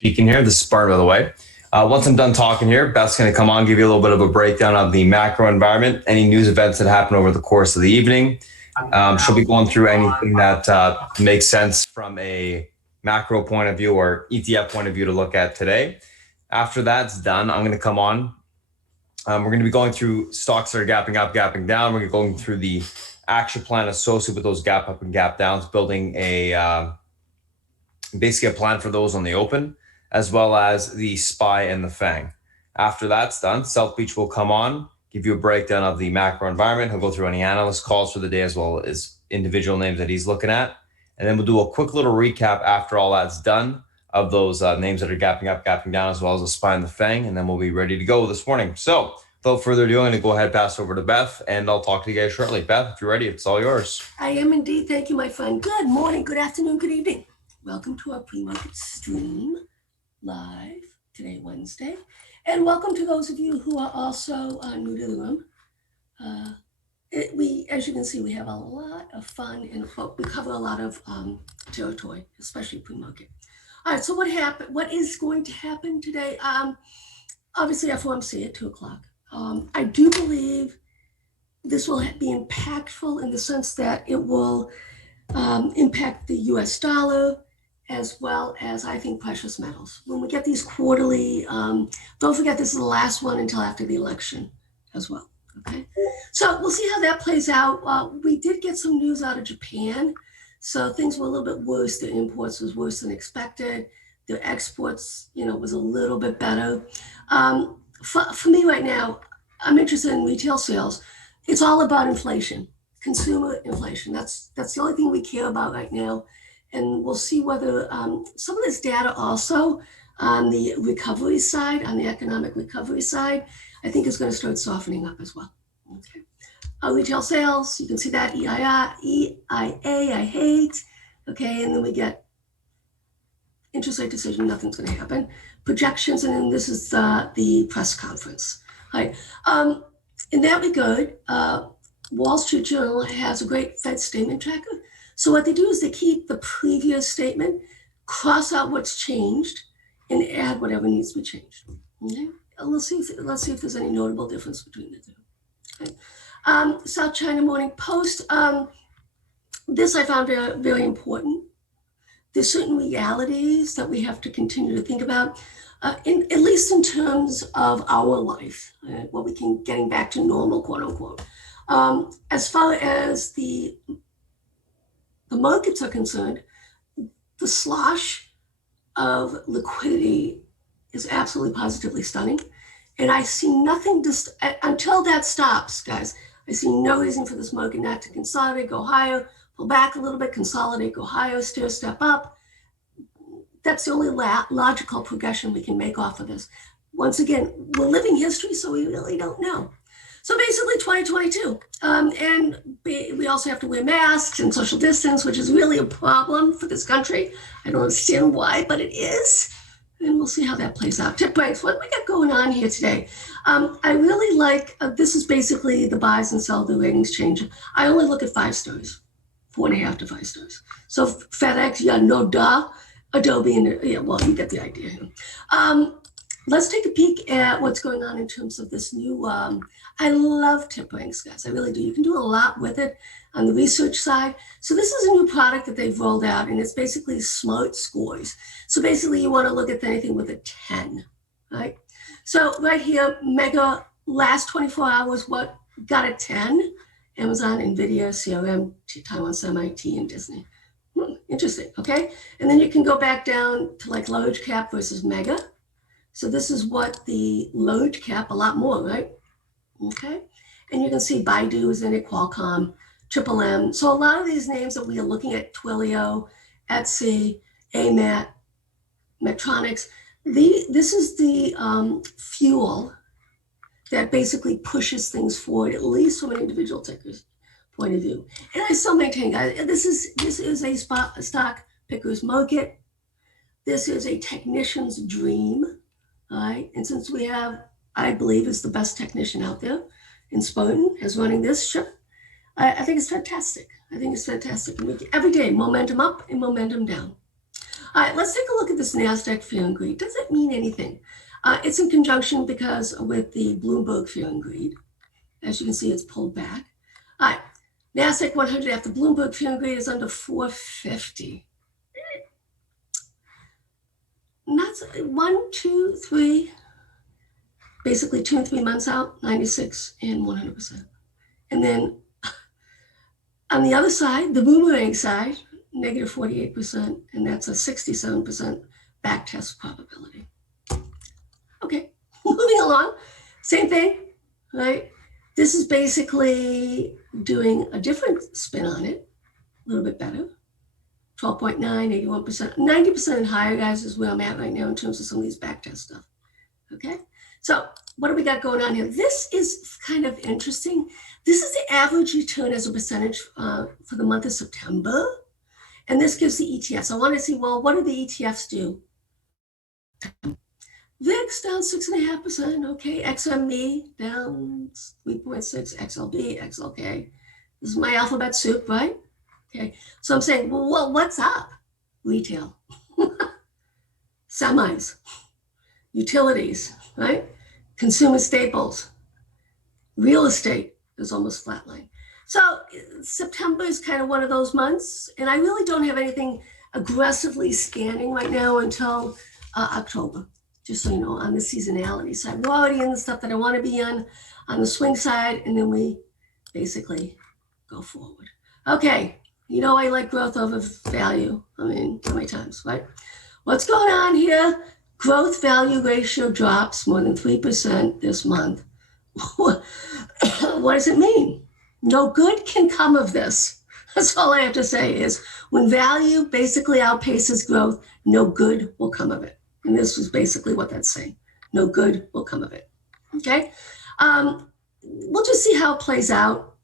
Speaking here, this is Spartan, by the way. Once I'm done talking here, Beth's going to come on, give you a little bit of a breakdown of the macro environment, any news events that happen over the course of the evening. She'll be going through anything that makes sense from a macro point of view or ETF point of view to look at today. After that's done, I'm going to come on. We're going to be going through stocks that are gapping up, gapping down. We're going through the action plan associated with those gap up and gap downs, building basically a plan for those on the open, as well as the SPY and the FANG. After that's done, South Beach will come on, give you a breakdown of the macro environment. He'll go through any analyst calls for the day, as well as individual names that he's looking at. And then we'll do a quick little recap after all that's done of those names that are gapping up, gapping down, as well as the SPY and the FANG. And then we'll be ready to go this morning. So without further ado, I'm going to go ahead, pass over to Beth, and I'll talk to you guys shortly. Beth, if you're ready, it's all yours. I am indeed. Thank you, my friend. Good morning, good afternoon, good evening. Welcome to our pre-market stream live today, Wednesday. And welcome to those of you who are also new to the room. As you can see, we have a lot of fun and we cover a lot of territory, especially pre-market. All right, so what is going to happen today? Obviously, FOMC at 2 o'clock. I do believe this will be impactful in the sense that it will impact the US dollar, as well as, I think, precious metals. When we get these quarterly, don't forget this is the last one until after the election as well, okay? So we'll see how that plays out. We did get some news out of Japan. So things were a little bit worse. The imports was worse than expected. The exports, was a little bit better. For me right now, I'm interested in retail sales. It's all about inflation, consumer inflation. That's the only thing we care about right now. And we'll see whether some of this data also on the recovery side, on the economic recovery side, I think is going to start softening up as well. Okay. Retail sales, you can see that EIA, I hate. Okay, and then we get interest rate decision, nothing's going to happen. Projections, and then this is the press conference. All right. In that regard, Wall Street Journal has a great Fed statement tracker. So what they do is they keep the previous statement, cross out what's changed, and add whatever needs to be changed. Okay? Let's see if there's any notable difference between the two. Okay. South China Morning Post. This I found very, very important. There's certain realities that we have to continue to think about, at least in terms of our life, what we can getting back to normal, quote unquote. As far as the markets are concerned, the slosh of liquidity is absolutely positively stunning. And I see nothing, until that stops, guys, I see no reason for this market not to consolidate, go higher, pull back a little bit, consolidate, go higher, step up. That's the only logical progression we can make off of this. Once again, we're living history, so we really don't know. So basically 2022. And we also have to wear masks and social distance, which is really a problem for this country. I don't understand why, but it is. And we'll see how that plays out. Tip breaks, what we got going on here today? I really like, this is basically the buys and sell the ratings change. I only look at 5 stars, 4.5 to 5 stars. So FedEx, yeah, no duh. Adobe, and yeah, well, you get the idea here. Let's take a peek at what's going on in terms of this new, I love tip ranks, guys, I really do. You can do a lot with it on the research side. So this is a new product that they've rolled out, and it's basically smart scores. So basically you wanna look at anything with a 10, right? So right here, Mega, last 24 hours, what got a 10? Amazon, NVIDIA, CRM, Taiwan Semi, T, and Disney. Interesting, okay? And then you can go back down to like large cap versus mega. So this is what the large cap, a lot more, right? Okay, and you can see Baidu is in it, Qualcomm, Triple M. So a lot of these names that we are looking at, Twilio, Etsy, AMAT, Medtronics, this is the fuel that basically pushes things forward, at least from an individual ticker's point of view. And I still maintain, guys, this is a stock picker's market. This is a technician's dream, all right? And since we have, I believe, is the best technician out there in Spartan, is running this ship, I think it's fantastic. I think it's fantastic. And every day, momentum up and momentum down. All right, let's take a look at this NASDAQ fear and greed. Does it mean anything? It's in conjunction because with the Bloomberg fear and greed. As you can see, it's pulled back. All right, NASDAQ 100 after Bloomberg fear and greed is under 450. And that's 1, 2, 3, basically 2 and 3 months out, 96 and 100%. And then on the other side, the boomerang side, negative 48%, and that's a 67% back test probability. Okay, moving along, same thing, right? This is basically doing a different spin on it, a little bit better. 12.9, 81%, 90% and higher, guys, is where I'm at right now in terms of some of these back test stuff. Okay, so what do we got going on here? This is kind of interesting. This is the average return as a percentage for the month of September. And this gives the ETFs. I want to see, well, what do the ETFs do? VIX down 6.5%. Okay, XME down 3.6, XLB, XLK. This is my alphabet soup, right? Okay, so I'm saying, well, what's up? Retail, semis, utilities, right? Consumer staples, real estate is almost flatline. So September is kind of one of those months, and I really don't have anything aggressively scanning right now until October, just so you know, on the seasonality side. We're already in the stuff that I want to be on the swing side, and then we basically go forward. Okay, you know I like growth over value. I mean, how many times, right? What's going on here? Growth value ratio drops more than 3% this month. What does it mean? No good can come of this. That's all I have to say is when value basically outpaces growth, no good will come of it. And this is basically what that's saying. No good will come of it. Okay? We'll just see how it plays out.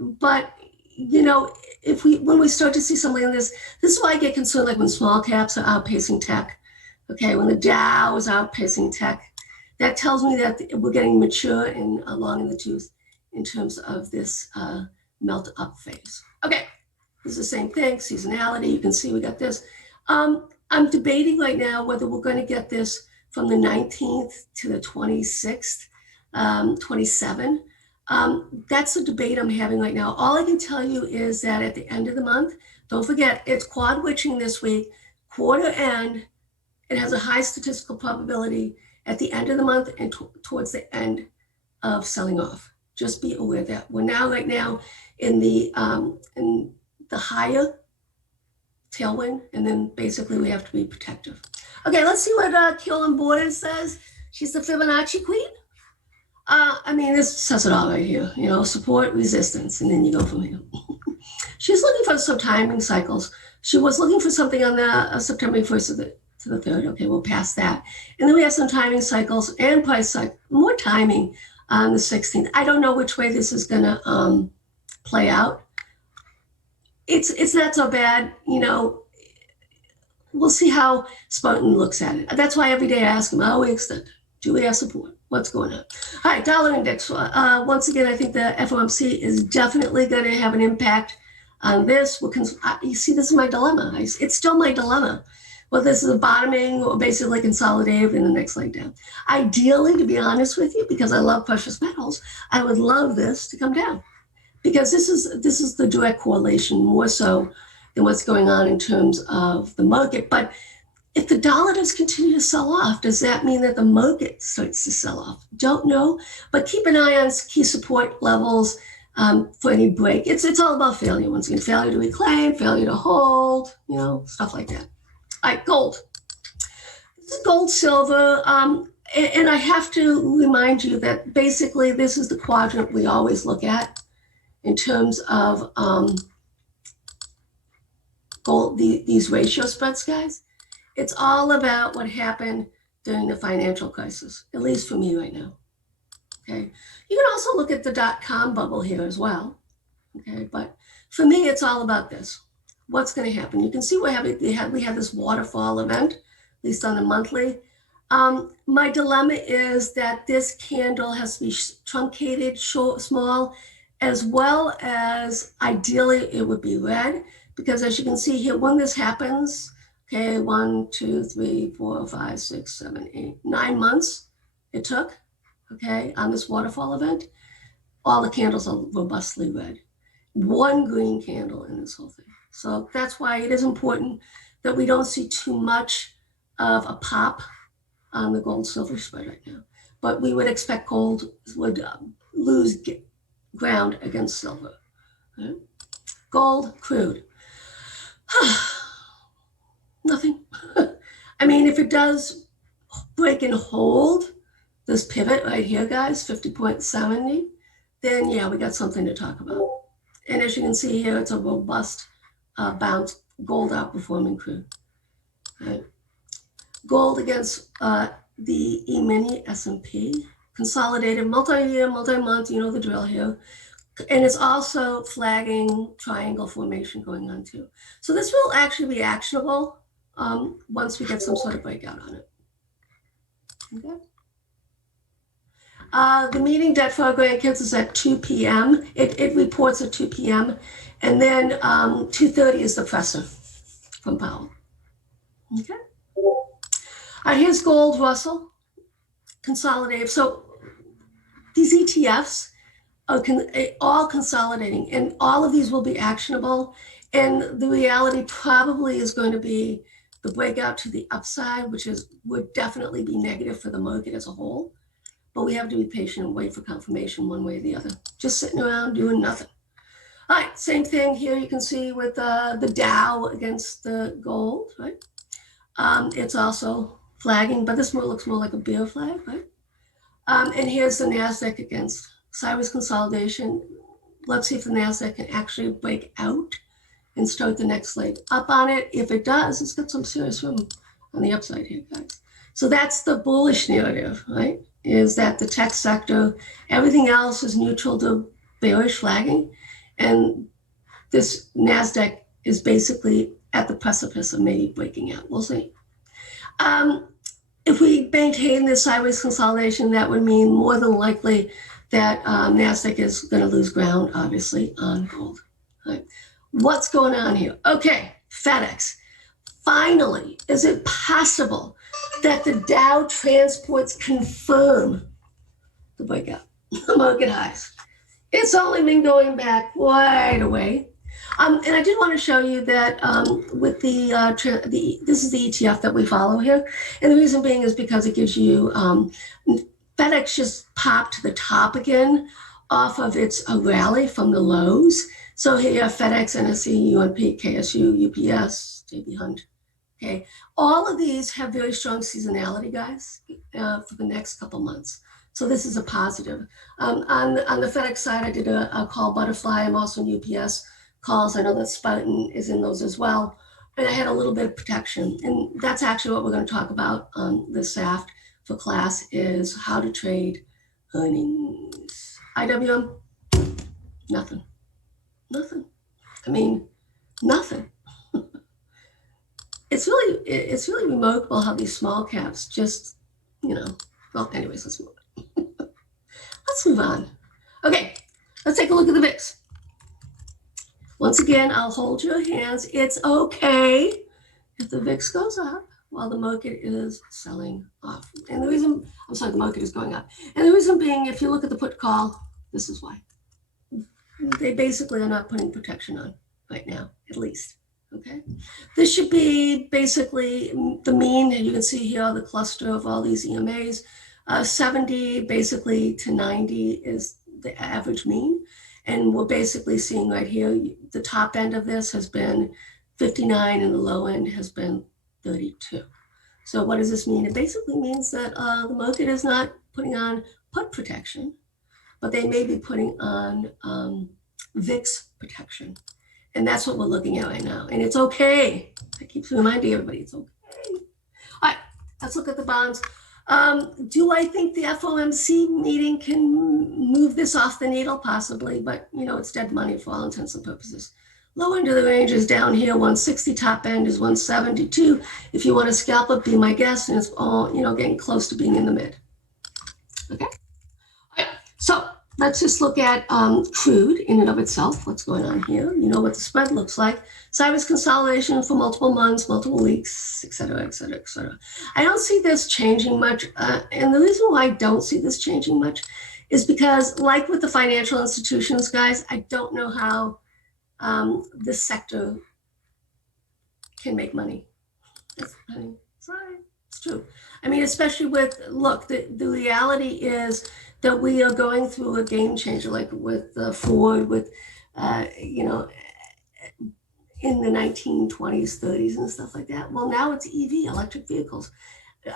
But, you know, when we start to see something like this is why I get concerned, like when small caps are outpacing tech. Okay, when the Dow is outpacing tech, that tells me that we're getting mature and long in the tooth in terms of this melt up phase. Okay, this is the same thing, seasonality. You can see we got this. I'm debating right now whether we're going to get this from the 19th to the 26th, 27. That's a debate I'm having right now. All I can tell you is that at the end of the month, don't forget, it's quad witching this week, quarter end. It has a high statistical probability at the end of the month and towards the end of selling off. Just be aware that we're now right now in the higher tailwind, and then basically we have to be protective. Okay, let's see what Keelan Borden says. She's the Fibonacci queen. I mean, this says it all right here. You know, support, resistance, and then you go from here. She's looking for some timing cycles. She was looking for something on the September 1st to the 3rd. Okay, we'll pass that. And then we have some timing cycles and price cycle, more timing on the 16th. I don't know which way this is gonna play out. It's not so bad, you know. We'll see how Spartan looks at it. That's why every day I ask him, are we extended? Do we have support? What's going on? All right, dollar index. Once again, I think the FOMC is definitely going to have an impact on this. You see, this is my dilemma. It's still my dilemma. Well, this is a bottoming or basically consolidated in the next leg down. Ideally, to be honest with you, because I love precious metals, I would love this to come down, because this is the direct correlation more so than what's going on in terms of the market. But if the dollar does continue to sell off, does that mean that the market starts to sell off? Don't know, but keep an eye on key support levels for any break. It's all about failure. Once again, failure to reclaim, failure to hold, you know, stuff like that. All right, gold. This is gold, silver, and I have to remind you that basically this is the quadrant we always look at in terms of gold, these ratio spreads, guys. It's all about what happened during the financial crisis, at least for me right now. Okay, you can also look at the .com bubble here as well. Okay, but for me, it's all about this. What's going to happen? You can see we had this waterfall event, at least on the monthly. My dilemma is that this candle has to be truncated, short, small, as well as ideally it would be red, because as you can see here, when this happens, Okay, 1, 2, 3, 4, 5, 6, 7, 8, 9 months it took, okay, on this waterfall event. All the candles are robustly red. One green candle in this whole thing. So that's why it is important that we don't see too much of a pop on the gold silver spread right now. But we would expect gold would lose ground against silver. Okay? Gold, crude. Nothing. I mean, if it does break and hold this pivot right here, guys, 50.70, then yeah, we got something to talk about. And as you can see here, it's a robust bounce, gold outperforming crude. Right? Gold against the E-mini S&P, consolidated multi-year, multi-month, you know the drill here. And it's also flagging triangle formation going on too. So this will actually be actionable once we get some sort of breakout on it. Okay. The meeting debt for our grandkids is at 2 p.m. It reports at 2 p.m. And then 2:30 is the presser from Powell. Okay. All right, here's gold, Russell, consolidated. So these ETFs are all consolidating, and all of these will be actionable. And the reality probably is going to be the breakout to the upside, which would definitely be negative for the market as a whole. But we have to be patient and wait for confirmation one way or the other. Just sitting around doing nothing. All right, same thing here you can see with the Dow against the gold, right? It's also flagging, but this looks more like a bear flag, right? And here's the NASDAQ against sideways consolidation. Let's see if the NASDAQ can actually break out and start the next leg up on it. If it does, it's got some serious room on the upside here, guys. So that's the bullish narrative, right? Is that the tech sector, everything else is neutral to bearish flagging. And this NASDAQ is basically at the precipice of maybe breaking out. We'll see. If we maintain this sideways consolidation, that would mean more than likely that NASDAQ is going to lose ground, obviously, on gold. Right. What's going on here? Okay, FedEx. Finally, is it possible that the Dow transports confirm the breakout, the market highs? It's only been going back quite a way. And I did want to show you that with this is the ETF that we follow here. And the reason being is because it gives you, FedEx just popped to the top again off of its rally from the lows. So here you have FedEx, NSE, UNP, KSU, UPS, JB Hunt. Okay, all of these have very strong seasonality, guys, for the next couple months. So this is a positive. On the FedEx side, I did a call butterfly. I'm also in UPS calls. I know that Spartan is in those as well. And I had a little bit of protection. And that's actually what we're going to talk about on this aft for class is how to trade earnings. IWM, nothing. Nothing. I mean, nothing. It's really remarkable how these small caps just, well, anyways, let's move on. Let's move on. Okay, let's take a look at the VIX. Once again, I'll hold your hands. It's okay if the VIX goes up while the market is selling off. And the reason, the market is going up. And the reason being, if you look at the put call, this is why. They basically are not putting protection on right now, at least. Okay, this should be basically the mean, and you can see here the cluster of all these EMAs. 70 basically to 90 is the average mean, and we're basically seeing right here the top end of this has been 59 and the low end has been 32. So what does this mean? It basically means that the market is not putting on put protection, but they may be putting on VIX protection. And that's what we're looking at right now. And it's okay. I keep reminding everybody it's okay. All right, let's look at the bonds. Do I think the FOMC meeting can move this off the needle? Possibly, but it's dead money for all intents and purposes. Low end of the range is down here, 160, top end is 172. If you want to scalp it, be my guest, and it's all, getting close to being in the mid. Okay? All right, so let's just look at crude in and of itself. What's going on here? You know what the spread looks like. Sideways consolidation for multiple months, multiple weeks, et cetera, et cetera, et cetera. I don't see this changing much. And the reason why I don't see this changing much is because, like with the financial institutions, guys, I don't know how this sector can make money. Sorry, it's true. I mean, especially with, look, the reality is that we are going through a game changer, like with Ford, with, you know, in the 1920s, 30s and stuff like that. Well, now it's EV, electric vehicles.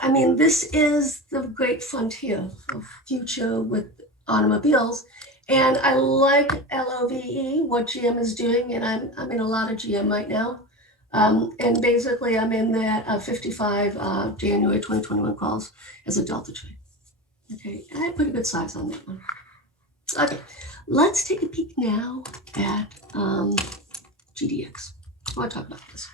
I mean, this is the great frontier of future with automobiles. And I like LOVE, what GM is doing, and I'm in a lot of GM right now. And basically, I'm in that 55 January 2021 calls as a Delta trade. Okay, I have pretty good size on that one. Okay, let's take a peek now at GDX. I want to talk about this.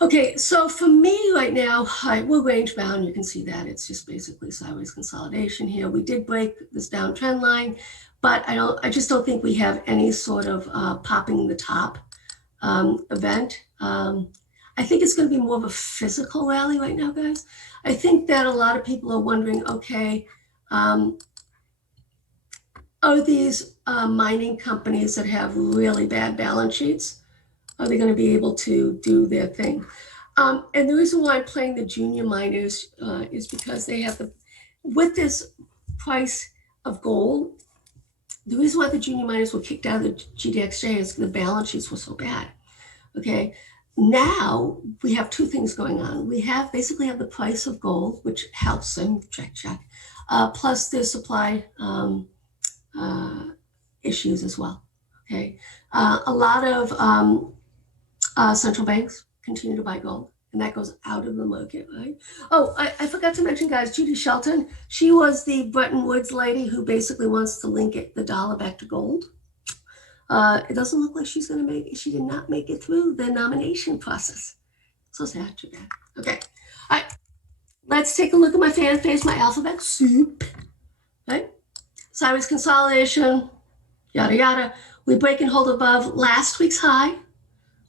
Okay, so for me right now, we're range bound. You can see that it's just basically sideways consolidation here. We did break this downtrend line, but I just don't think we have any sort of popping the top event. I think it's going to be more of a physical rally right now, guys. I think that a lot of people are wondering, okay, are these mining companies that have really bad balance sheets, are they going to be able to do their thing? And the reason why I'm playing the junior miners is because they have with this price of gold, the reason why the junior miners were kicked out of the GDXJ is the balance sheets were so bad. Okay, now we have two things going on. We basically have the price of gold, which helps them check, plus the supply issues as well. Okay, a lot of central banks continue to buy gold, and that goes out of the market, right? Oh, I forgot to mention, guys, Judy Shelton. She was the Bretton Woods lady who basically wants to link the dollar back to gold. It doesn't look like she did not make it through the nomination process. So sad, too bad. Okay, all right, let's take a look at my fan page, my alphabet soup, right? Sideways consolidation, yada, yada. We break and hold above last week's high,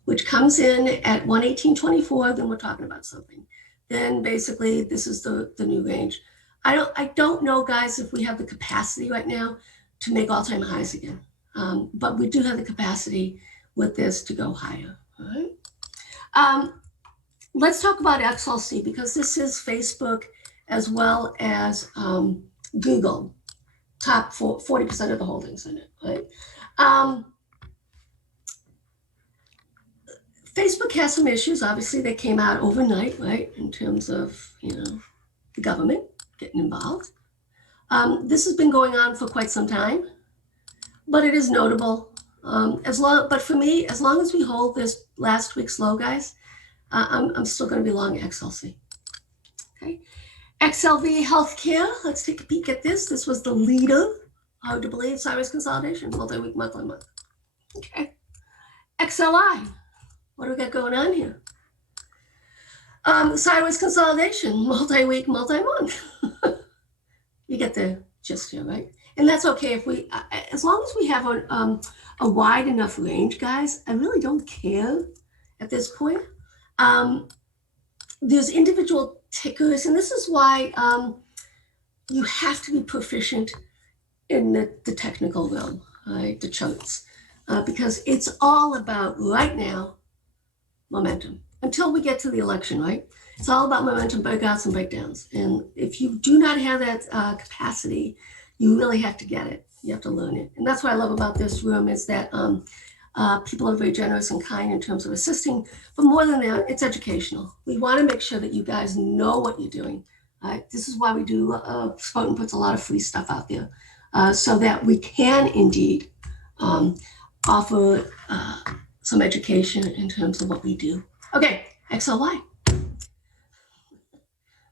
which comes in at 118.24, then we're talking about something. Then basically this is the new range. I don't know, guys, if we have the capacity right now to make all-time highs again. But we do have the capacity with this to go higher. All right. Let's talk about XLC, because this is Facebook as well as Google, top 40% of the holdings in it. Right. Facebook has some issues. Obviously, they came out overnight, right, in terms of, the government getting involved. This has been going on for quite some time, but it is notable. But for me, as long as we hold this last week's low, guys, I'm still going to be long XLC. Okay, XLV Healthcare. Let's take a peek at this. This was the leader. Hard to believe, sideways consolidation, multi-week, month-on-month. Okay, XLI. What do we got going on here? Sideways consolidation, multi-week, multi-month. You get the gist here, right? And that's okay if as long as we have a wide enough range, guys. I really don't care at this point. There's individual tickers, and this is why you have to be proficient in the technical realm, right? The charts, because it's all about right now momentum until we get to the election, right? It's all about momentum, breakouts and breakdowns. And if you do not have that capacity, you really have to get it. You have to learn it. And that's what I love about this room is that people are very generous and kind in terms of assisting. But more than that, it's educational. We want to make sure that you guys know what you're doing. This is why we do, Spartan puts a lot of free stuff out there so that we can indeed offer some education in terms of what we do. Okay, XLY.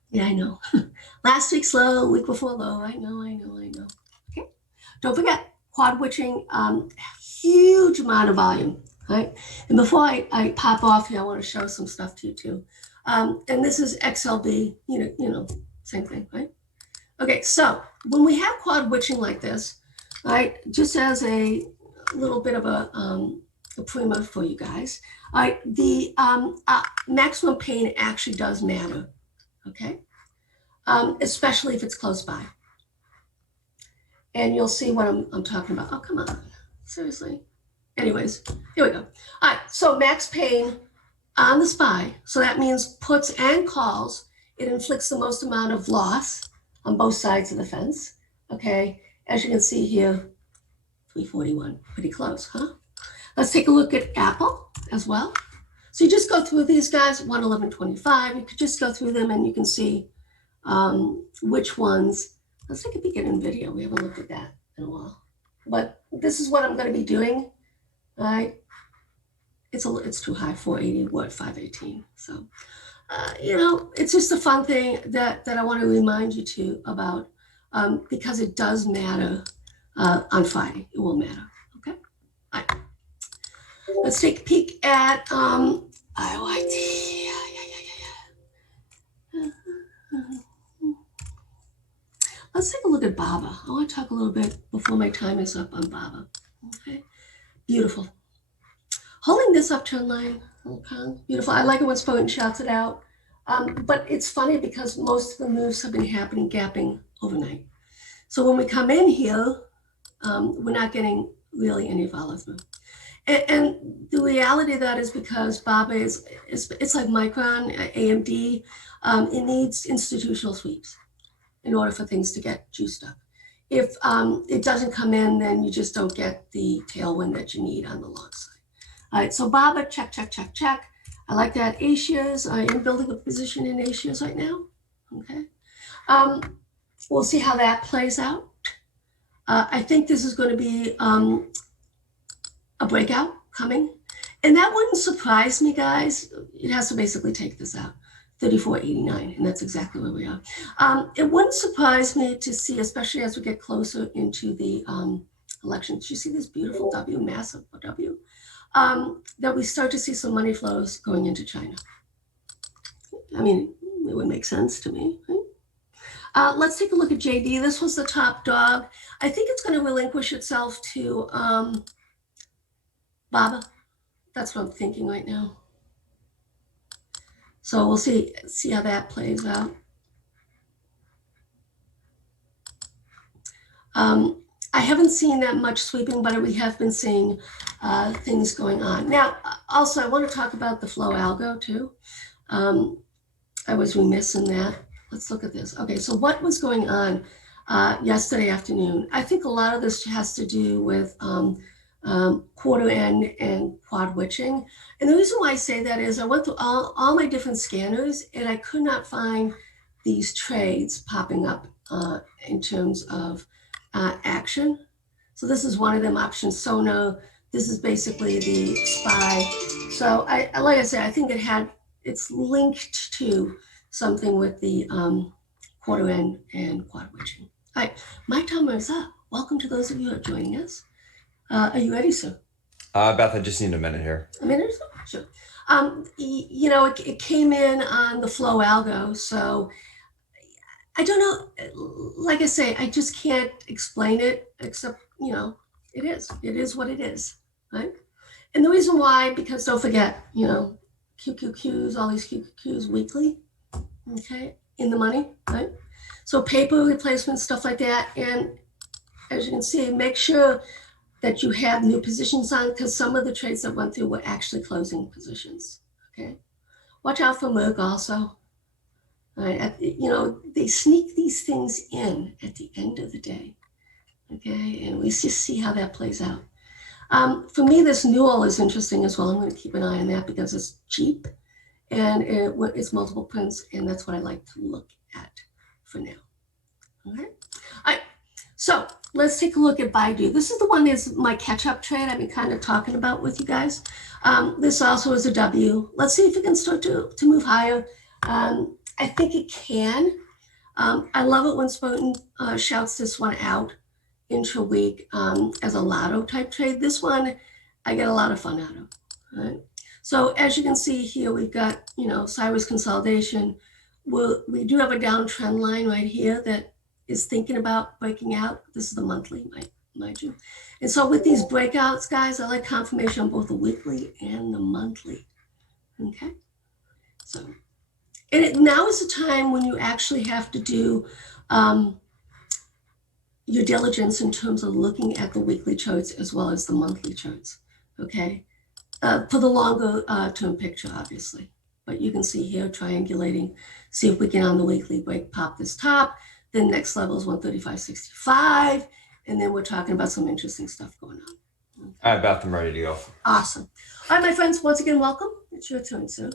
Yeah, I know. Last week's low, week before low. I know. Okay. Don't forget, quad witching, huge amount of volume, right? And before I pop off here, I want to show some stuff to you too. And this is XLB, same thing, right? Okay, so when we have quad witching like this, All right, just as a little bit of a primer for you guys. All right, the maximum pain actually does matter, okay? Especially if it's close by. And you'll see what I'm talking about. Oh, come on, seriously. Anyways, here we go. All right, so max pain on the SPY. So that means puts and calls. It inflicts the most amount of loss on both sides of the fence, okay? As you can see here, 341, pretty close, huh? Let's take a look at Apple as well. So you just go through these guys, 111.25. You could just go through them and you can see which ones. Let's take a peek at NVIDIA. We haven't looked at that in a while. But this is what I'm going to be doing. All right. It's too high, 480, we're at 518. So, it's just a fun thing that I want to remind you about because it does matter on Friday. It will matter. Okay. All right. Let's take a peek at IOIT. Let's take a look at BABA. I want to talk a little bit before my time is up on BABA. Okay, beautiful. Holding this uptrend line, okay, beautiful. I like it when Spartan shouts it out. But it's funny because most of the moves have been happening gapping overnight. So when we come in here, we're not getting really any follow-through. And the reality of that is because BABA it's like Micron, AMD, it needs institutional sweeps in order for things to get juiced up. If it doesn't come in, then you just don't get the tailwind that you need on the long side. All right, so BABA, check, check, check, check. I like that. Asias, I am building a position in Asias right now. Okay. We'll see how that plays out. I think this is going to be a breakout coming. And that wouldn't surprise me, guys. It has to basically take this out, 34.89, and that's exactly where we are. It wouldn't surprise me to see, especially as we get closer into the elections, you see this beautiful W, massive W, that we start to see some money flows going into China. I mean, it would make sense to me, right? Let's take a look at JD. This was the top dog. I think it's going to relinquish itself to BABA. That's what I'm thinking right now. So we'll see how that plays out. I haven't seen that much sweeping, but we have been seeing things going on. Now, also, I want to talk about the flow algo too. I was remiss in that. Let's look at this. Okay, so what was going on yesterday afternoon? I think a lot of this has to do with quarter end and quad witching. And the reason why I say that is I went through all my different scanners and I could not find these trades popping up in terms of action. So this is one of them, option Sono. This is basically the SPY. So like I said, I think it's linked to something with the quarter end and quad witching. All right, my timer is up. Welcome to those of you who are joining us. Are you ready, sir? Beth, I just need a minute here. A minute or so? Sure. It came in on the flow algo, so I don't know. Like I say, I just can't explain it, except, it is what it is, right? And the reason why, because don't forget, QQQs, all these QQQs weekly, okay, in the money, right? So paper replacement, stuff like that. And as you can see, make sure that you have new positions on, because some of the trades that went through were actually closing positions, okay? Watch out for Merck also. All right, they sneak these things in at the end of the day, okay? And we just see how that plays out. For me, this Newell is interesting as well. I'm going to keep an eye on that because it's cheap and it's multiple prints, and that's what I like to look at for now. Okay. All right. So let's take a look at Baidu. This is the one that's my catch-up trade I've been kind of talking about with you guys. This also is a W. Let's see if it can start to move higher. I think it can. I love it when Spartan shouts this one out intra-week as a lotto type trade. This one, I get a lot of fun out of. Right? So as you can see here, we've got, sideways consolidation. We do have a downtrend line right here that is thinking about breaking out. This is the monthly, mind you. And so with these breakouts, guys, I like confirmation on both the weekly and the monthly. Okay. So, and now is the time when you actually have to do your diligence in terms of looking at the weekly charts as well as the monthly charts. Okay. For the longer term picture, obviously. But you can see here triangulating, see if we can on the weekly break pop this top. Then next level is 135.65. And then we're talking about some interesting stuff going on. Okay. All right, Beth, I'm ready to go. Awesome. All right, my friends, once again, welcome. It's your turn, sir.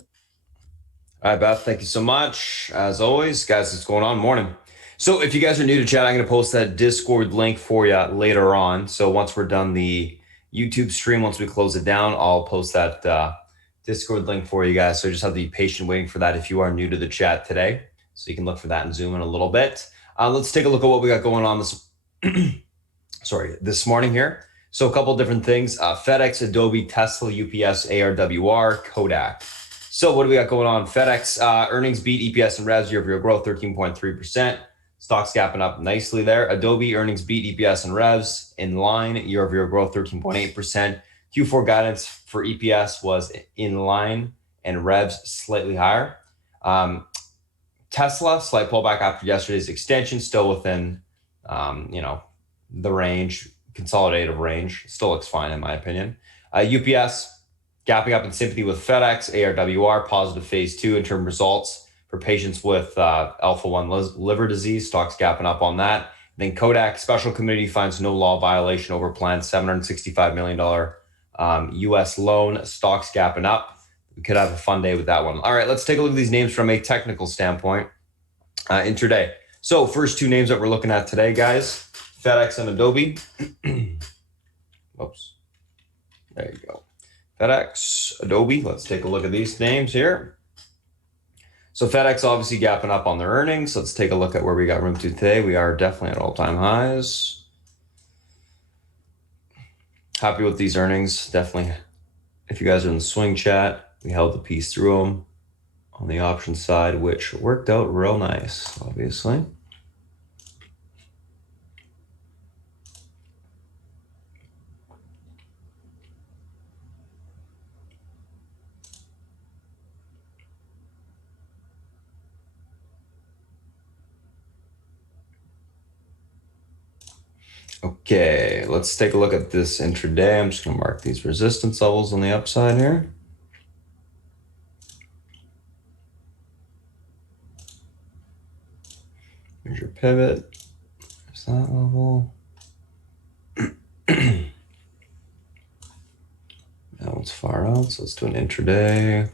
All right, Beth, thank you so much. As always, guys, what's going on? Morning. So if you guys are new to chat, I'm going to post that Discord link for you later on. So once we're done the YouTube stream, once we close it down, I'll post that Discord link for you guys. So just have to be patient waiting for that if you are new to the chat today. So you can look for that and zoom in a little bit. Let's take a look at what we got going on this morning here. So a couple different things, FedEx, Adobe, Tesla, UPS, ARWR, Kodak. So what do we got going on? FedEx earnings beat EPS and revs year-over-year growth 13.3%. Stocks gapping up nicely there. Adobe earnings beat EPS and revs in line, year-over-year growth 13.8%. Q4 guidance for EPS was in line and revs slightly higher. Tesla, slight pullback after yesterday's extension, still within the range, consolidative range. Still looks fine in my opinion. UPS gapping up in sympathy with FedEx, ARWR, positive phase 2 interim results for patients with alpha-1 liver disease. Stocks gapping up on that. Then Kodak, special committee finds no law violation over planned $765 million US loan. Stocks gapping up. We could have a fun day with that one. All right, let's take a look at these names from a technical standpoint intraday. So first two names that we're looking at today, guys, FedEx and Adobe. Whoops. There you go. FedEx, Adobe. Let's take a look at these names here. So FedEx obviously gapping up on their earnings. Let's take a look at where we got room to today. We are definitely at all-time highs. Happy with these earnings. Definitely, if you guys are in the swing chat, we held the piece through them on the option side, which worked out real nice, obviously. Okay, let's take a look at this intraday. I'm just going to mark these resistance levels on the upside here. Here's your pivot. There's that level. That one's far out, so let's do an intraday.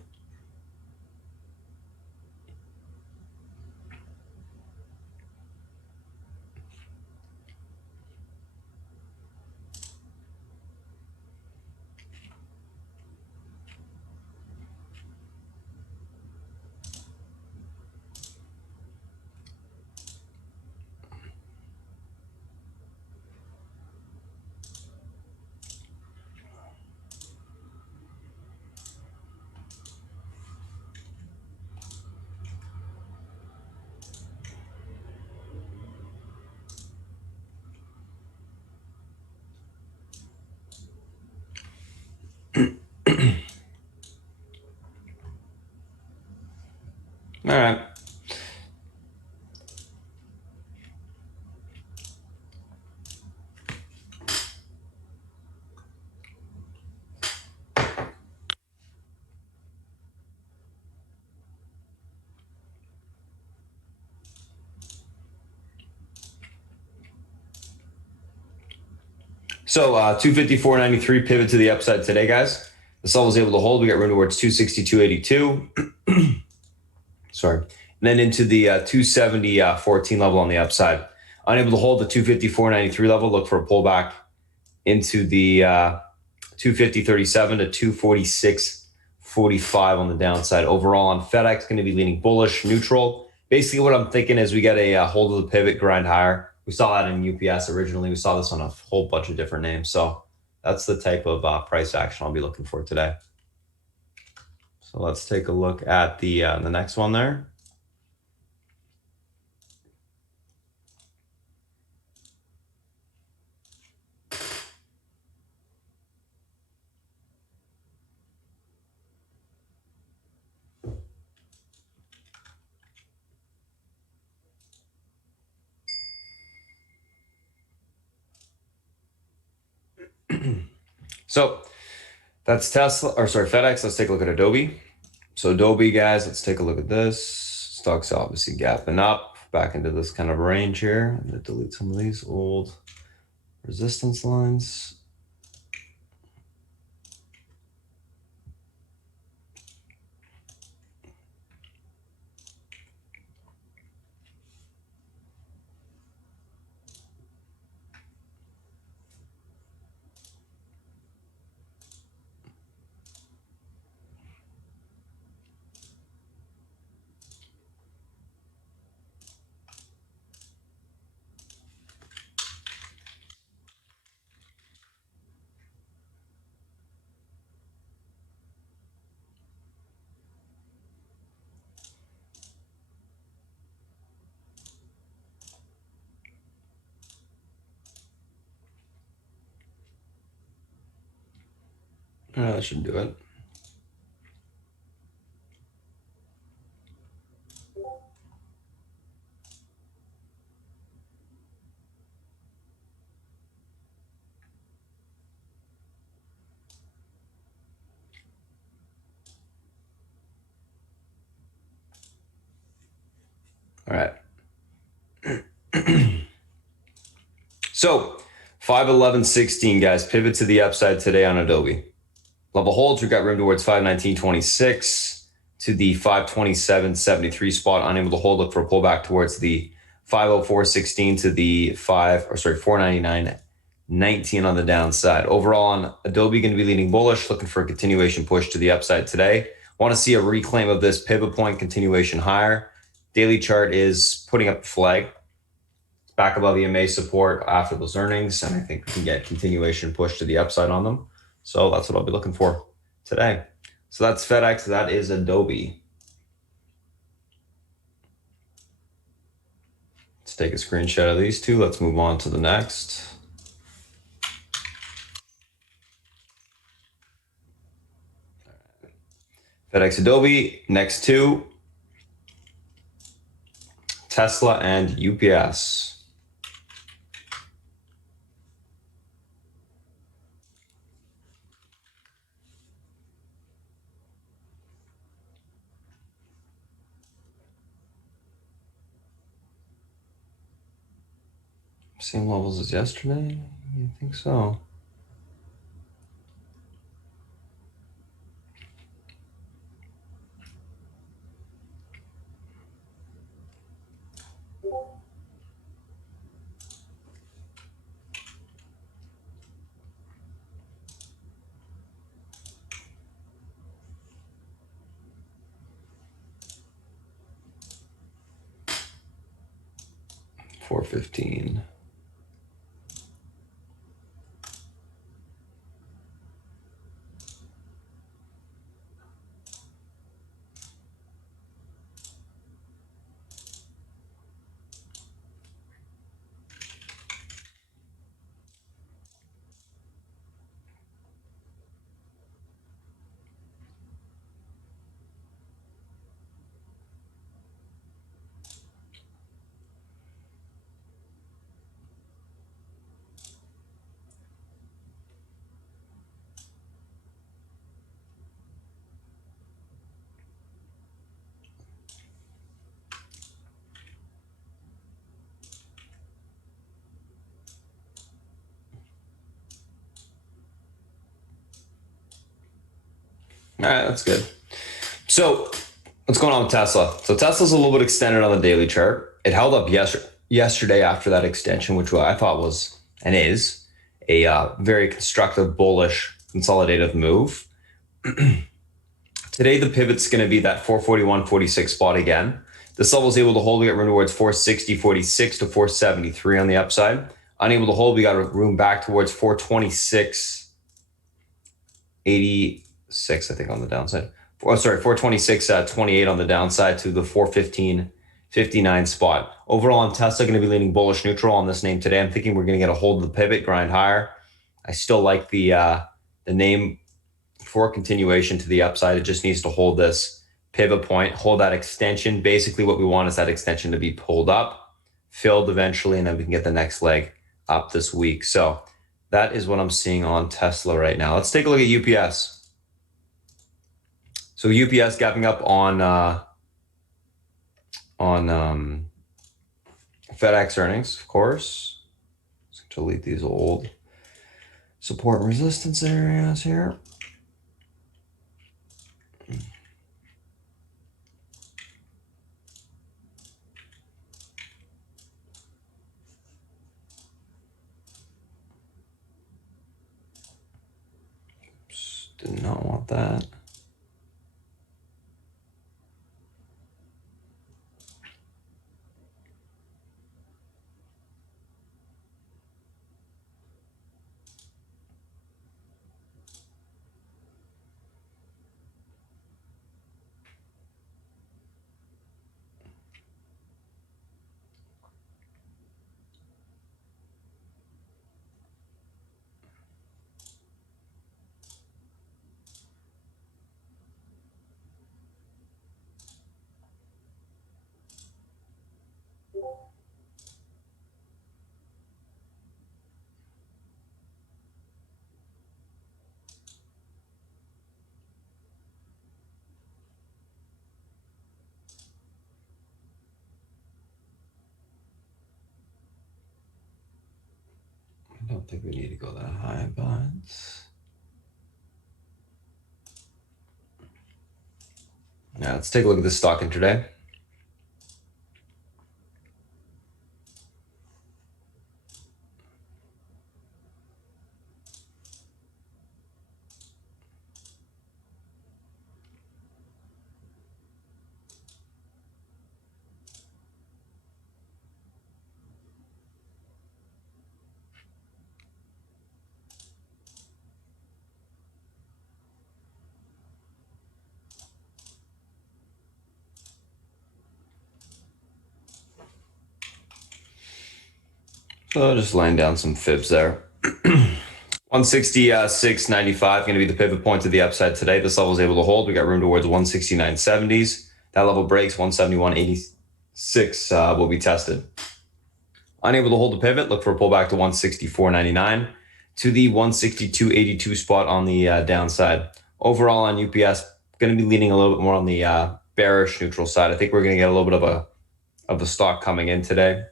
All right. So 254.93 pivot to the upside today, guys. This level was able to hold. We got room towards 262.82. Sorry. And then into the 270.14 level on the upside. Unable to hold the 254.93 level. Look for a pullback into the 250.37 to 246.45 on the downside. Overall on FedEx, going to be leaning bullish, neutral. Basically what I'm thinking is we get a hold of the pivot, grind higher. We saw that in UPS originally. We saw this on a whole bunch of different names. So that's the type of price action I'll be looking for today. So let's take a look at the next one there. So that's Tesla, or sorry, FedEx. Let's take a look at Adobe. So Adobe, guys, let's take a look at this. Stock's obviously gapping up back into this kind of range here. I'm going to delete some of these old resistance lines. That should do it. All right. So 511.16, guys, pivot to the upside today on Adobe. Level holds, we've got room towards 519.26 to the 527.73 spot. Unable to hold, look for a pullback towards the 504.16 to the 499.19 on the downside. Overall on Adobe, going to be leaning bullish, looking for a continuation push to the upside today. Want to see a reclaim of this pivot point, continuation higher. Daily chart is putting up the flag. Back above EMA support after those earnings, and I think we can get continuation push to the upside on them. So that's what I'll be looking for today. So that's FedEx, that is Adobe. Let's take a screenshot of these two. Let's move on to the next. FedEx, Adobe, next two, Tesla and UPS. Same levels as yesterday? You think so? $4.15. All right, that's good. So what's going on with Tesla? So Tesla's a little bit extended on the daily chart. It held up yesterday after that extension, which I thought was and is a very constructive, bullish, consolidative move. Today, the pivot's going to be that 441.46 spot again. This level is able to hold. We got room towards 460.46 to 473 on the upside. Unable to hold, we got room back towards 426.86, I think, on the downside. 426.28 on the downside to the 415.59 spot. Overall, on Tesla, going to be leaning bullish neutral on this name today. I'm thinking we're going to get a hold of the pivot, grind higher. I still like the name for continuation to the upside. It just needs to hold this pivot point, hold that extension. Basically, what we want is that extension to be pulled up, filled eventually, and then we can get the next leg up this week. So That is what I'm seeing on Tesla right now. Let's take a look at UPS. So UPS gapping up on FedEx earnings, of course. Let's delete these old support and resistance areas here. Oops, did not want that. I don't think we need to go that high, but now let's take a look at this stock intraday. So just laying down some fibs there. 166.95 going to be the pivot point to the upside today. This level is able to hold. We got room towards 169.70s. That level breaks 171.86 will be tested. Unable to hold the pivot, look for a pullback to 164.99 to the 162.82 spot on the downside. Overall on UPS, going to be leaning a little bit more on the bearish neutral side. I think we're going to get a little bit of the stock coming in today.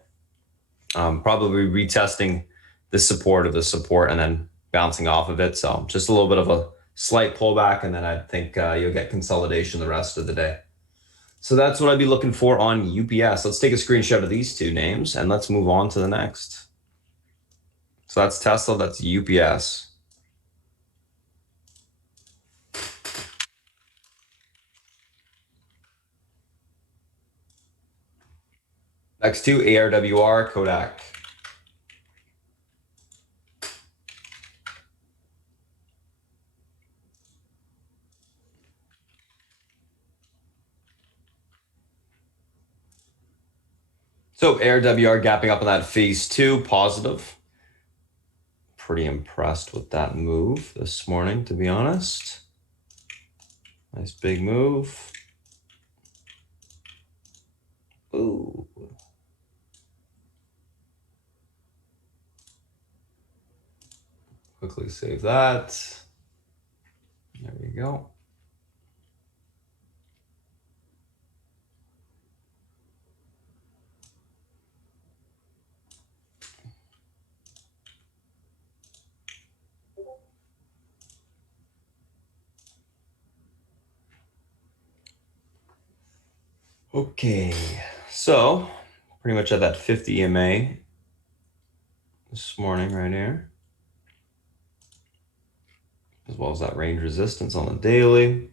Probably retesting the support of the support and then bouncing off of it. So just a little bit of a slight pullback, and then I think you'll get consolidation the rest of the day. So that's what I'd be looking for on UPS. Let's take a screenshot of these two names and let's move on to the next. So that's Tesla, that's UPS. Next two, ARWR, Kodak. So ARWR gapping up on that phase two, positive. Pretty impressed with that move this morning, to be honest. Nice big move. Ooh. Quickly save that. There we go. Okay, so pretty much at that 50 EMA this morning right here, as well as that range resistance on the daily.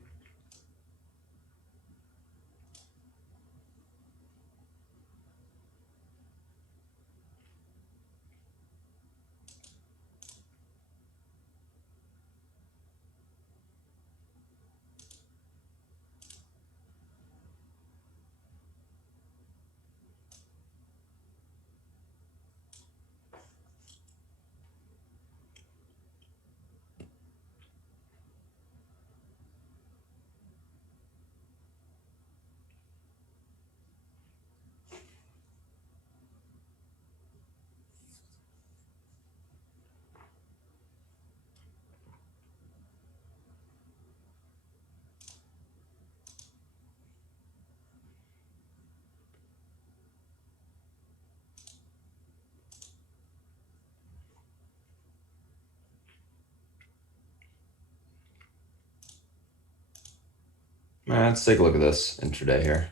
All right, let's take a look at this intraday here.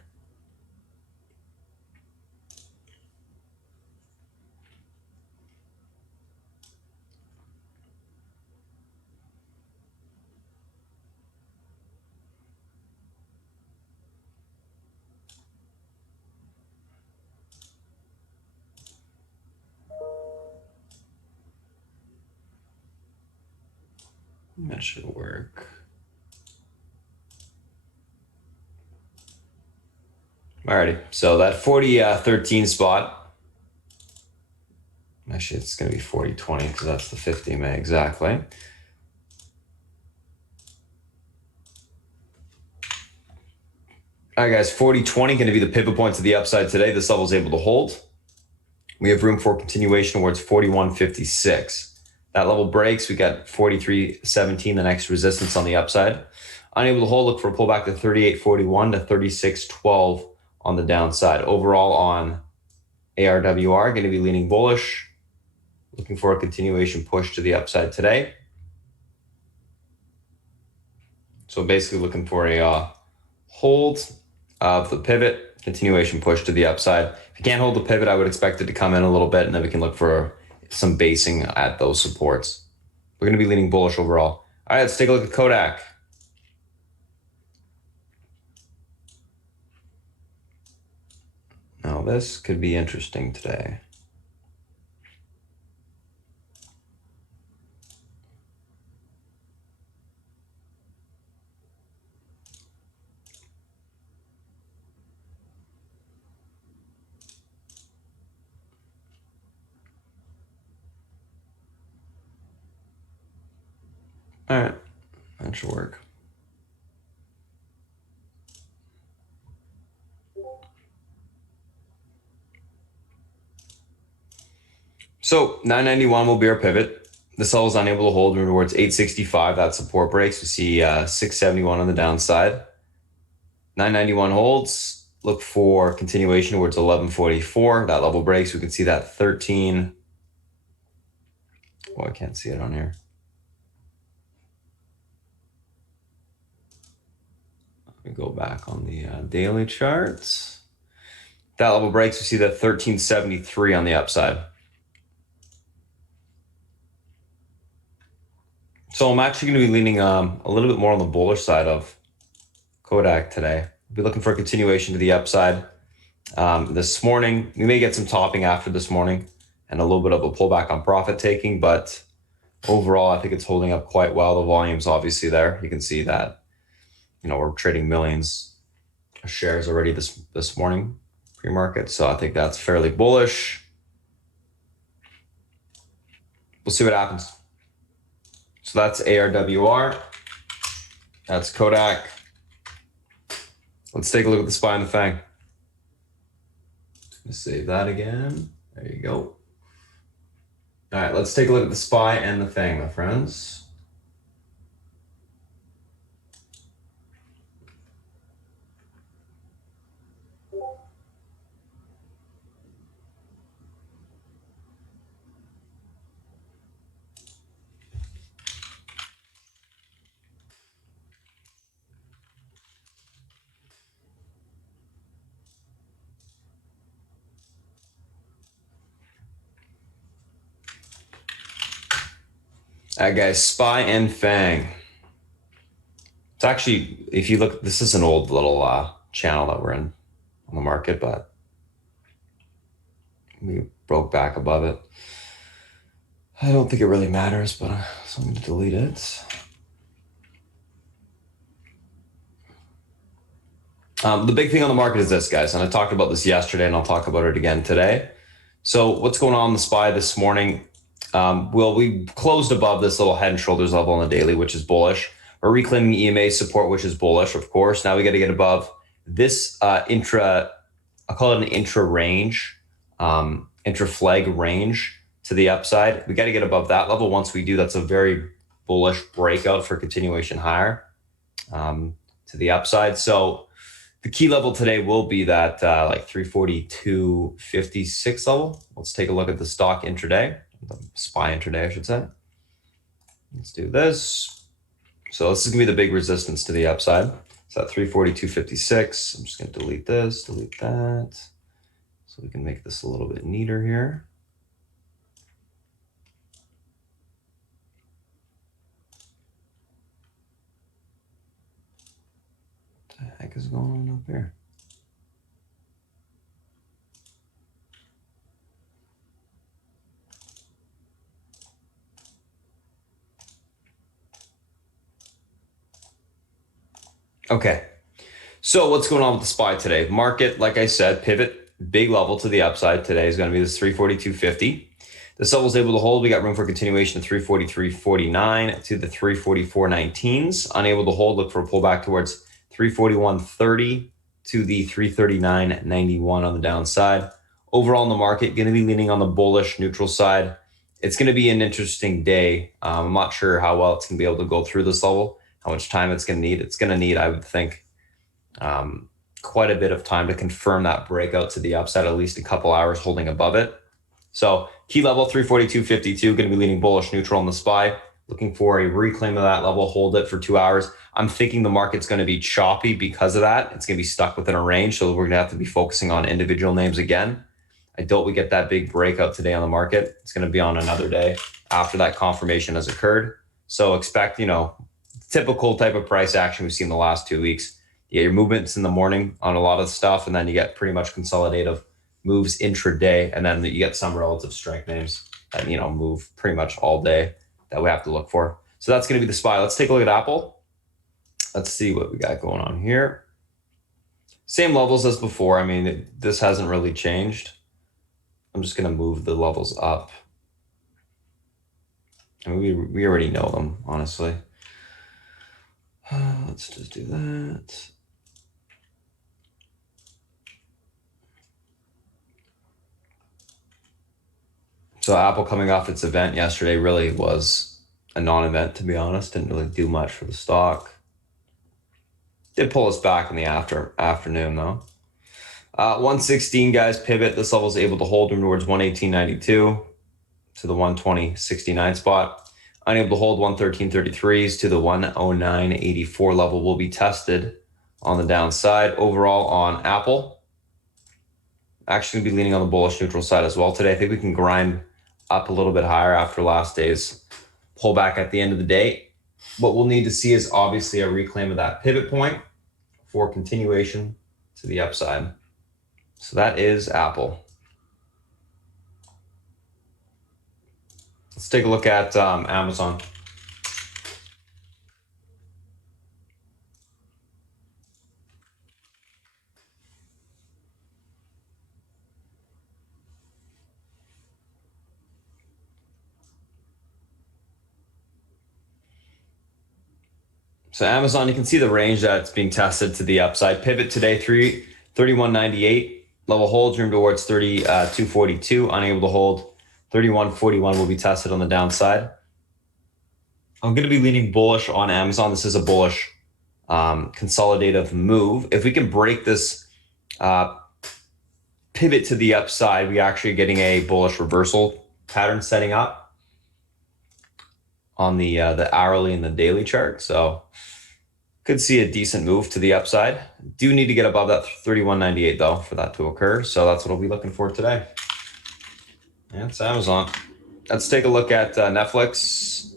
That should work. Alrighty, so that 40-13 spot, actually it's going to be 40-20 because that's the 50 MA exactly. All right, guys, 40-20 going to be the pivot point to the upside today. This level is able to hold. We have room for continuation towards 41.56. That level breaks. We got 43.17, the next resistance on the upside. Unable to hold, look for a pullback to 38.41 to 36.12 on the downside. Overall on ARWR, going to be leaning bullish. Looking for a continuation push to the upside today. So basically looking for a hold of the pivot, continuation push to the upside. If you can't hold the pivot, I would expect it to come in a little bit, and then we can look for some basing at those supports. We're going to be leaning bullish overall. All right, let's take a look at Kodak. Now this could be interesting today. All right, that should work. So 991 will be our pivot. This level is unable to hold towards 865. That support breaks. We see 671 on the downside. 991 holds. Look for continuation towards 1144. That level breaks. We can see that 13. Oh, I can't see it on here. Let me go back on the daily charts. That level breaks. We see that 1373 on the upside. So I'm actually going to be leaning a little bit more on the bullish side of Kodak today. I'll be looking for a continuation to the upside. This morning, we may get some topping after this morning and a little bit of a pullback on profit taking, but overall, I think it's holding up quite well. The volume's obviously there. You can see that, we're trading millions of shares already this morning pre-market. So I think that's fairly bullish. We'll see what happens. So that's ARWR. That's Kodak. Let's take a look at the SPY and the FANG. Let's save that again. There you go. All right, let's take a look at the SPY and the FANG, my friends. All right, guys, SPY and FANG. It's actually, if you look, this is an old little channel that we're in on the market, but we broke back above it. I don't think it really matters, but so I'm going to delete it. The big thing on the market is this, guys, and I talked about this yesterday, and I'll talk about it again today. So what's going on in the SPY this morning? Well, we closed above this little head and shoulders level on the daily, which is bullish. We're reclaiming EMA support, which is bullish, of course. Now we got to get above this intra, I'll call it an intra range, intra flag range to the upside. We got to get above that level. Once we do, that's a very bullish breakout for continuation higher to the upside. So the key level today will be that like 342.56 level. Let's take a look at the stock intraday, the SPY intraday, I should say. Let's do this. So this is gonna be the big resistance to the upside. So at 342.56, I'm just going to delete this, delete that. So we can make this a little bit neater here. What the heck is going on up here? Okay, so what's going on with the SPY today? Market, like I said, pivot, big level to the upside today is going to be this 342.50. This level is able to hold. We got room for continuation of 343.49 to the 344.19s. Unable to hold, look for a pullback towards 341.30 to the 339.91 on the downside. Overall in the market, going to be leaning on the bullish neutral side. It's going to be an interesting day. I'm not sure how well it's going to be able to go through this level, how much time it's going to need. It's going to need, I would think, quite a bit of time to confirm that breakout to the upside, at least a couple hours holding above it. So key level 342.52, going to be leaning bullish neutral on the SPY. Looking for a reclaim of that level, hold it for 2 hours. I'm thinking the market's going to be choppy because of that. It's going to be stuck within a range, so we're going to have to be focusing on individual names again. I doubt we get that big breakout today on the market. It's going to be on another day after that confirmation has occurred. So expect, typical type of price action we've seen the last 2 weeks. Yeah, your movements in the morning on a lot of stuff, and then you get pretty much consolidative moves intraday, and then you get some relative strength names that move pretty much all day that we have to look for. So that's going to be the SPY. Let's take a look at Apple. Let's see what we got going on here. Same levels as before. I mean, this hasn't really changed. I'm just going to move the levels up. I mean, we already know them, honestly. Let's just do that. So Apple coming off its event yesterday really was a non-event, to be honest. Didn't really do much for the stock. Did pull us back in the afternoon though. 116 guys, pivot. This level is able to hold them towards 118.92 to the 120.69 spot. Unable to hold 113.33s to the 109.84 level will be tested on the downside. Overall on Apple, actually going to be leaning on the bullish neutral side as well today. I think we can grind up a little bit higher after last day's pullback at the end of the day. What we'll need to see is obviously a reclaim of that pivot point for continuation to the upside. So that is Apple. Let's take a look at Amazon. So Amazon, you can see the range that's being tested to the upside. Pivot today, 31.98. Level holds room towards 32.42. Unable to hold 31.41 will be tested on the downside. I'm going to be leaning bullish on Amazon. This is a bullish consolidative move. If we can break this pivot to the upside, we actually getting a bullish reversal pattern setting up on the hourly and the daily chart. So could see a decent move to the upside. Do need to get above that 31.98 though for that to occur. So that's what I'll be looking for today. And it's Amazon. Let's take a look at Netflix.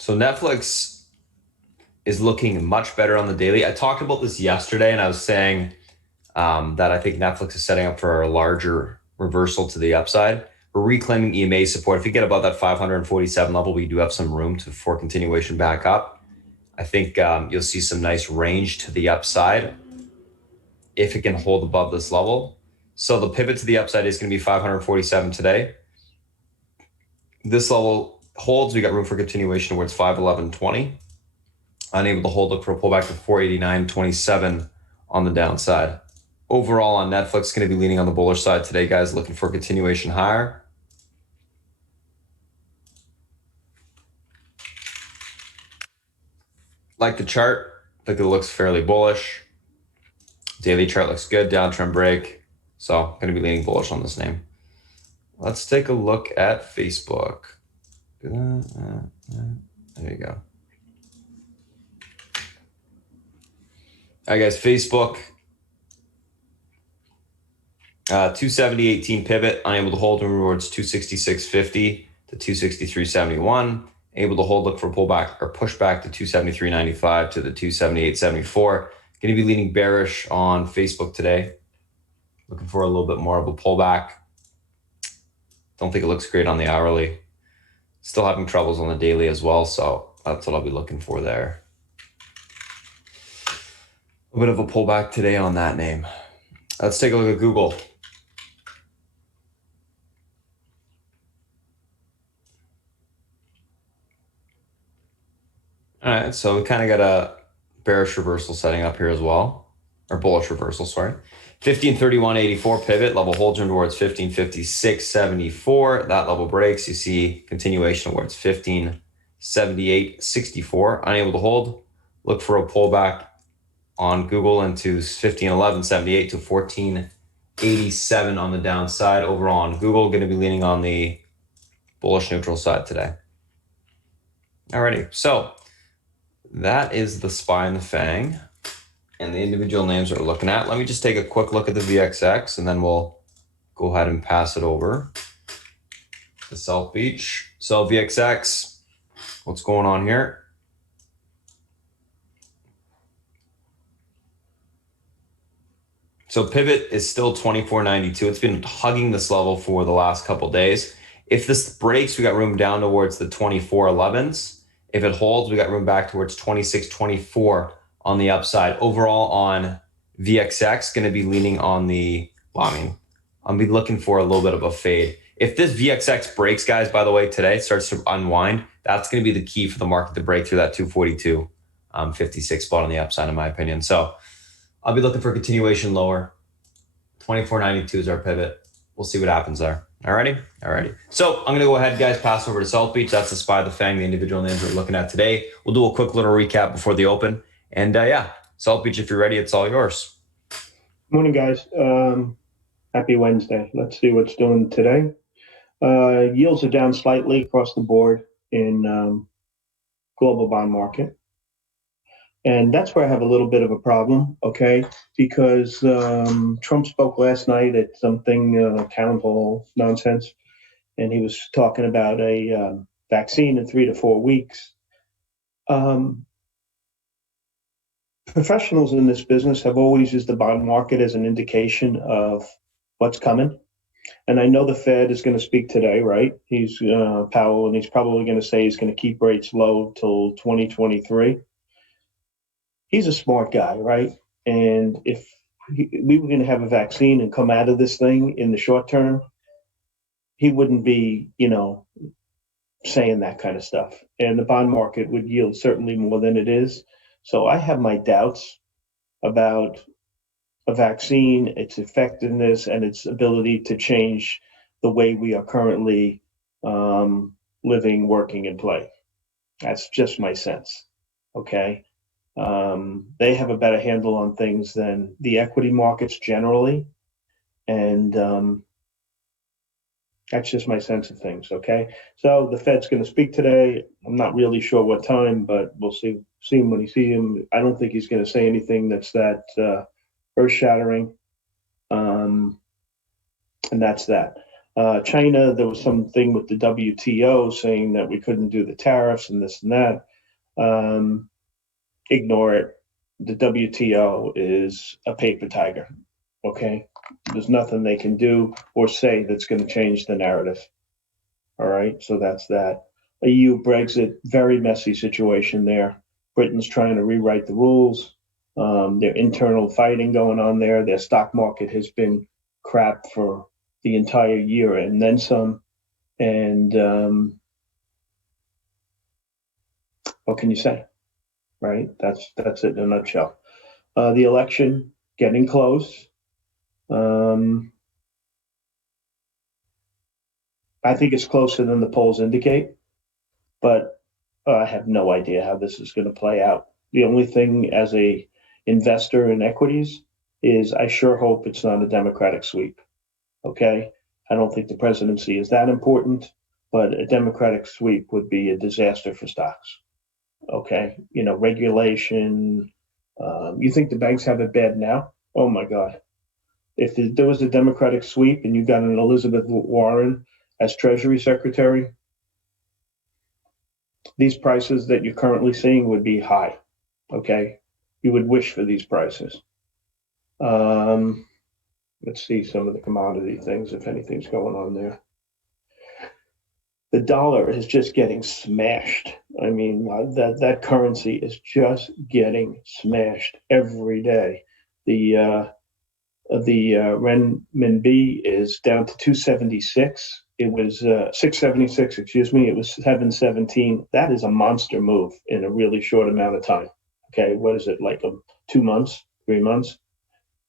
So Netflix is looking much better on the daily. I talked about this yesterday, and I was saying that I think Netflix is setting up for a larger reversal to the upside. We're reclaiming EMA support. If we get above that 547 level, we do have some room for continuation back up. I think you'll see some nice range to the upside if it can hold above this level. So the pivot to the upside is going to be 547 today. This level holds, we got room for continuation towards 511.20. Unable to hold, look for a pullback to 489.27 on the downside. Overall on Netflix, going to be leaning on the bullish side today, guys, looking for a continuation higher. Like the chart, I think it looks fairly bullish. Daily chart looks good, downtrend break. So going to be leaning bullish on this name. Let's take a look at Facebook. There you go. All right, guys, Facebook, 270.18 pivot, unable to hold towards 266.50 to 263.71. Able to hold, look for pullback or pushback to 273.95 to the 278.74. Going to be leaning bearish on Facebook today. Looking for a little bit more of a pullback. Don't think it looks great on the hourly. Still having troubles on the daily as well, so that's what I'll be looking for there. A bit of a pullback today on that name. Let's take a look at Google. All right, so we kind of got a bearish reversal setting up here as well, or bullish reversal, sorry. 1531.84 pivot, level holds towards 1556.74. That level breaks, you see continuation towards 1578.64. Unable to hold, look for a pullback on Google into 1511.78 to 1487 on the downside. Overall on Google, going to be leaning on the bullish neutral side today. Alrighty, so that is the SPY and the FANG and the individual names that we're looking at. Let me just take a quick look at the VXX and then we'll go ahead and pass it over to South Beach. So VXX, what's going on here? So pivot is still 24.92. It's been hugging this level for the last couple of days. If this breaks, we got room down towards the 24.11s. If it holds, we got room back towards 26.24 on the upside. Overall on VXX, going to be leaning on the, I'll be looking for a little bit of a fade. If this VXX breaks, guys, by the way, today starts to unwind, that's going to be the key for the market to break through that 242.56 spot on the upside, in my opinion. So I'll be looking for continuation lower. 24.92 is our pivot. We'll see what happens there. Alrighty. So I'm going to go ahead, guys, pass over to South Beach. That's the SPY, the FANG, the individual names we're looking at today. We'll do a quick little recap before the open. And yeah, South Beach, if you're ready, it's all yours. Morning, guys. Happy Wednesday. Let's see what's doing today. Yields are down slightly across the board in global bond market. And that's where I have a little bit of a problem, okay? Because Trump spoke last night at something, town hall nonsense, and he was talking about a vaccine in 3 to 4 weeks. Professionals in this business have always used the bond market as an indication of what's coming. And I know the Fed is going to speak today, right? He's Powell, and he's probably going to say he's going to keep rates low till 2023. He's a smart guy, right? And if we were going to have a vaccine and come out of this thing in the short term, he wouldn't be, saying that kind of stuff. And the bond market would yield certainly more than it is. So I have my doubts about a vaccine, its effectiveness, and its ability to change the way we are currently living, working, and play. That's just my sense, okay? They have a better handle on things than the equity markets generally. And that's just my sense of things, okay? So the Fed's going to speak today. I'm not really sure what time, but we'll see him when we see him. I don't think he's going to say anything that's that earth-shattering. And that's that. China, there was something with the WTO saying that we couldn't do the tariffs and this and that. Ignore it. The WTO is a paper tiger, okay? There's nothing they can do or say that's going to change the narrative. All right, so that's that. EU Brexit, very messy situation there. Britain's trying to rewrite the rules. Their internal fighting going on there. Their stock market has been crap for the entire year and then some. And what can you say, right? That's it in a nutshell. The election getting close. I think it's closer than the polls indicate, but I have no idea how this is going to play out. The only thing as a investor in equities is I sure hope it's not a Democratic sweep. Okay. I don't think the presidency is that important, but a Democratic sweep would be a disaster for stocks. Okay. You know, regulation. You think the banks have it bad now? Oh my God. If there was a Democratic sweep and you got an Elizabeth Warren as Treasury Secretary, these prices that you're currently seeing would be high. Okay. You would wish for these prices. Let's see some of the commodity things, if anything's going on there. The dollar is just getting smashed. I mean, that currency is just getting smashed every day. The renminbi is down to 276. It was 676, excuse me. It was 717. That is a monster move in a really short amount of time. Okay, what is it, like 2 months, 3 months?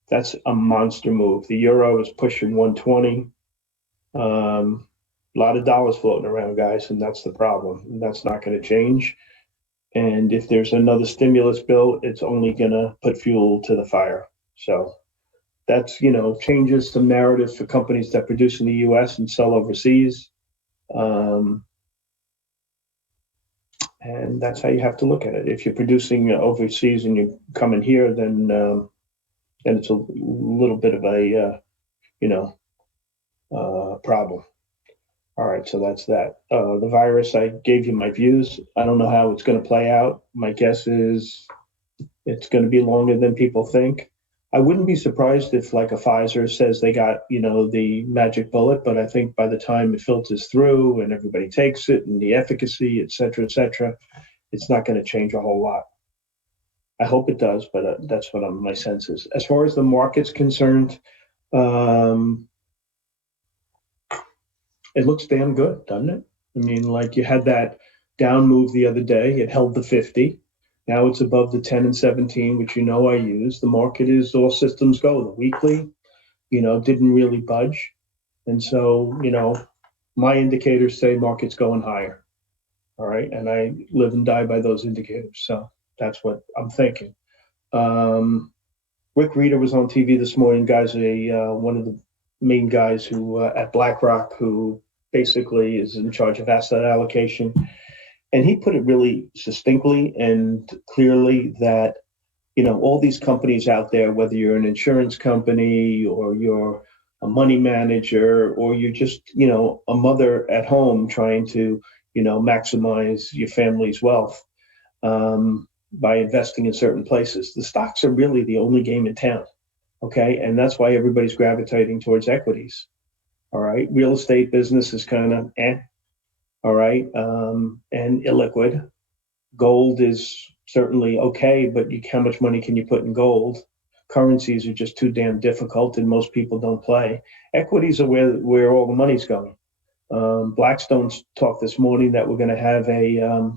That's a monster move. The euro is pushing 120. A lot of dollars floating around, guys, and that's the problem. And that's not going to change. And if there's another stimulus bill, it's only going to put fuel to the fire. So that's, you know, changes some narratives for companies that produce in the U.S. and sell overseas. And that's how you have to look at it. If you're producing overseas and you're coming here, then it's a little bit of a, problem. All right, so that's that. The virus, I gave you my views. I don't know how it's going to play out. My guess is it's going to be longer than people think. I wouldn't be surprised if, like, a Pfizer says they got, the magic bullet, but I think by the time it filters through and everybody takes it and the efficacy, et cetera, it's not going to change a whole lot. I hope it does, but that's what my sense is. As far as the market's concerned, it looks damn good, doesn't it? I mean, like, you had that down move the other day. It held the 50. Now it's above the 10 and 17, which I use. The market is all systems go. The weekly, didn't really budge. And so, my indicators say market's going higher. All right. And I live and die by those indicators. So that's what I'm thinking. Rick Reeder was on TV this morning, guys, one of the main guys who at BlackRock, who basically is in charge of asset allocation. And he put it really succinctly and clearly that, all these companies out there, whether you're an insurance company or you're a money manager or you're just, a mother at home trying to, maximize your family's wealth by investing in certain places, the stocks are really the only game in town. Okay. And that's why everybody's gravitating towards equities. All right. Real estate business is kind of all right. And illiquid. Gold is certainly okay, but how much money can you put in gold? Currencies are just too damn difficult and most people don't play. Equities are where all the money's going. Blackstone's talked this morning that we're going to have a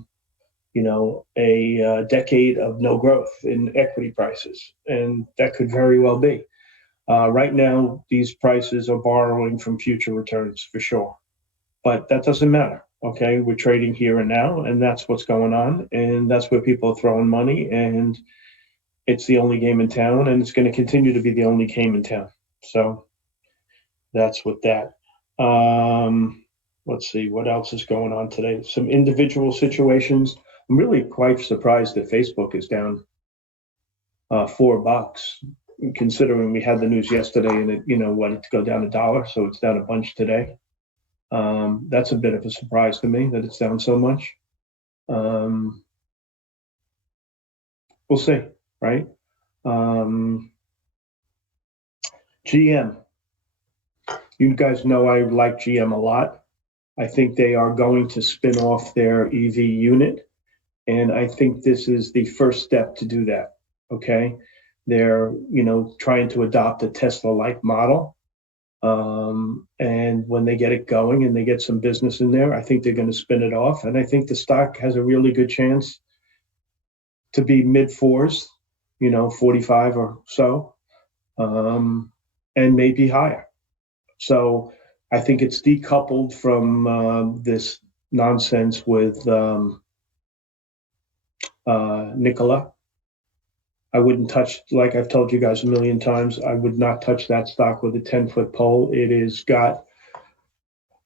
decade of no growth in equity prices. And that could very well be. Right now, these prices are borrowing from future returns for sure. But that doesn't matter. Okay, we're trading here and now, and that's what's going on. And that's where people are throwing money. And it's the only game in town, and it's going to continue to be the only game in town. So that's with that. Let's see, what else is going on today? Some individual situations. I'm really quite surprised that Facebook is down $4, considering we had the news yesterday and it, to go down $1, so it's down a bunch today. That's a bit of a surprise to me that it's down so much. We'll see, right? GM. You guys know I like GM a lot. I think they are going to spin off their EV unit. And I think this is the first step to do that. Okay. They're, trying to adopt a Tesla-like model. And when they get it going and they get some business in there, I think they're going to spin it off. And I think the stock has a really good chance to be mid fours, 45 or so, and maybe higher. So I think it's decoupled from this nonsense with Nikola. I wouldn't touch, like I've told you guys a million times, I would not touch that stock with a 10-foot pole. It has got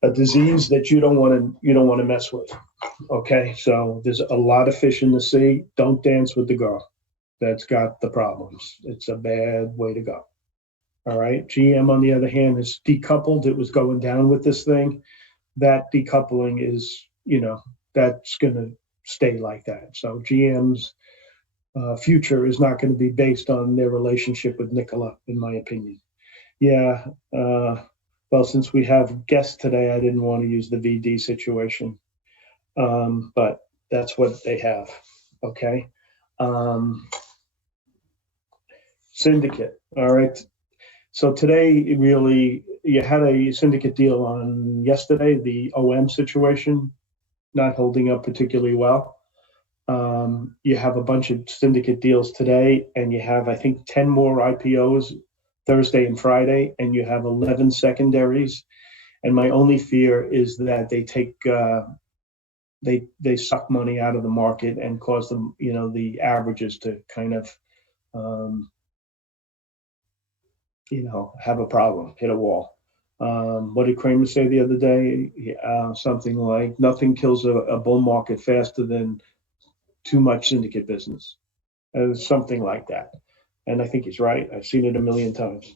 a disease that you don't want to mess with. Okay, so there's a lot of fish in the sea. Don't dance with the girl that's got the problems. It's a bad way to go. All right. GM, on the other hand, is decoupled. It was going down with this thing. That decoupling is, that's going to stay like that. So GM's future is not going to be based on their relationship with Nikola, in my opinion. Yeah. Well, since we have guests today, I didn't want to use the VD situation, but that's what they have. Okay. Syndicate. All right. So today, really, you had a syndicate deal on yesterday, the OM situation, not holding up particularly well. You have a bunch of syndicate deals today, and you have, I think, 10 more IPOs Thursday and Friday, and you have 11 secondaries. And my only fear is that they take they suck money out of the market and cause them, the averages to kind of have a problem, hit a wall. What did Kramer say the other day? Something like, nothing kills a bull market faster than too much syndicate business. Something like that. And I think he's right. I've seen it a million times.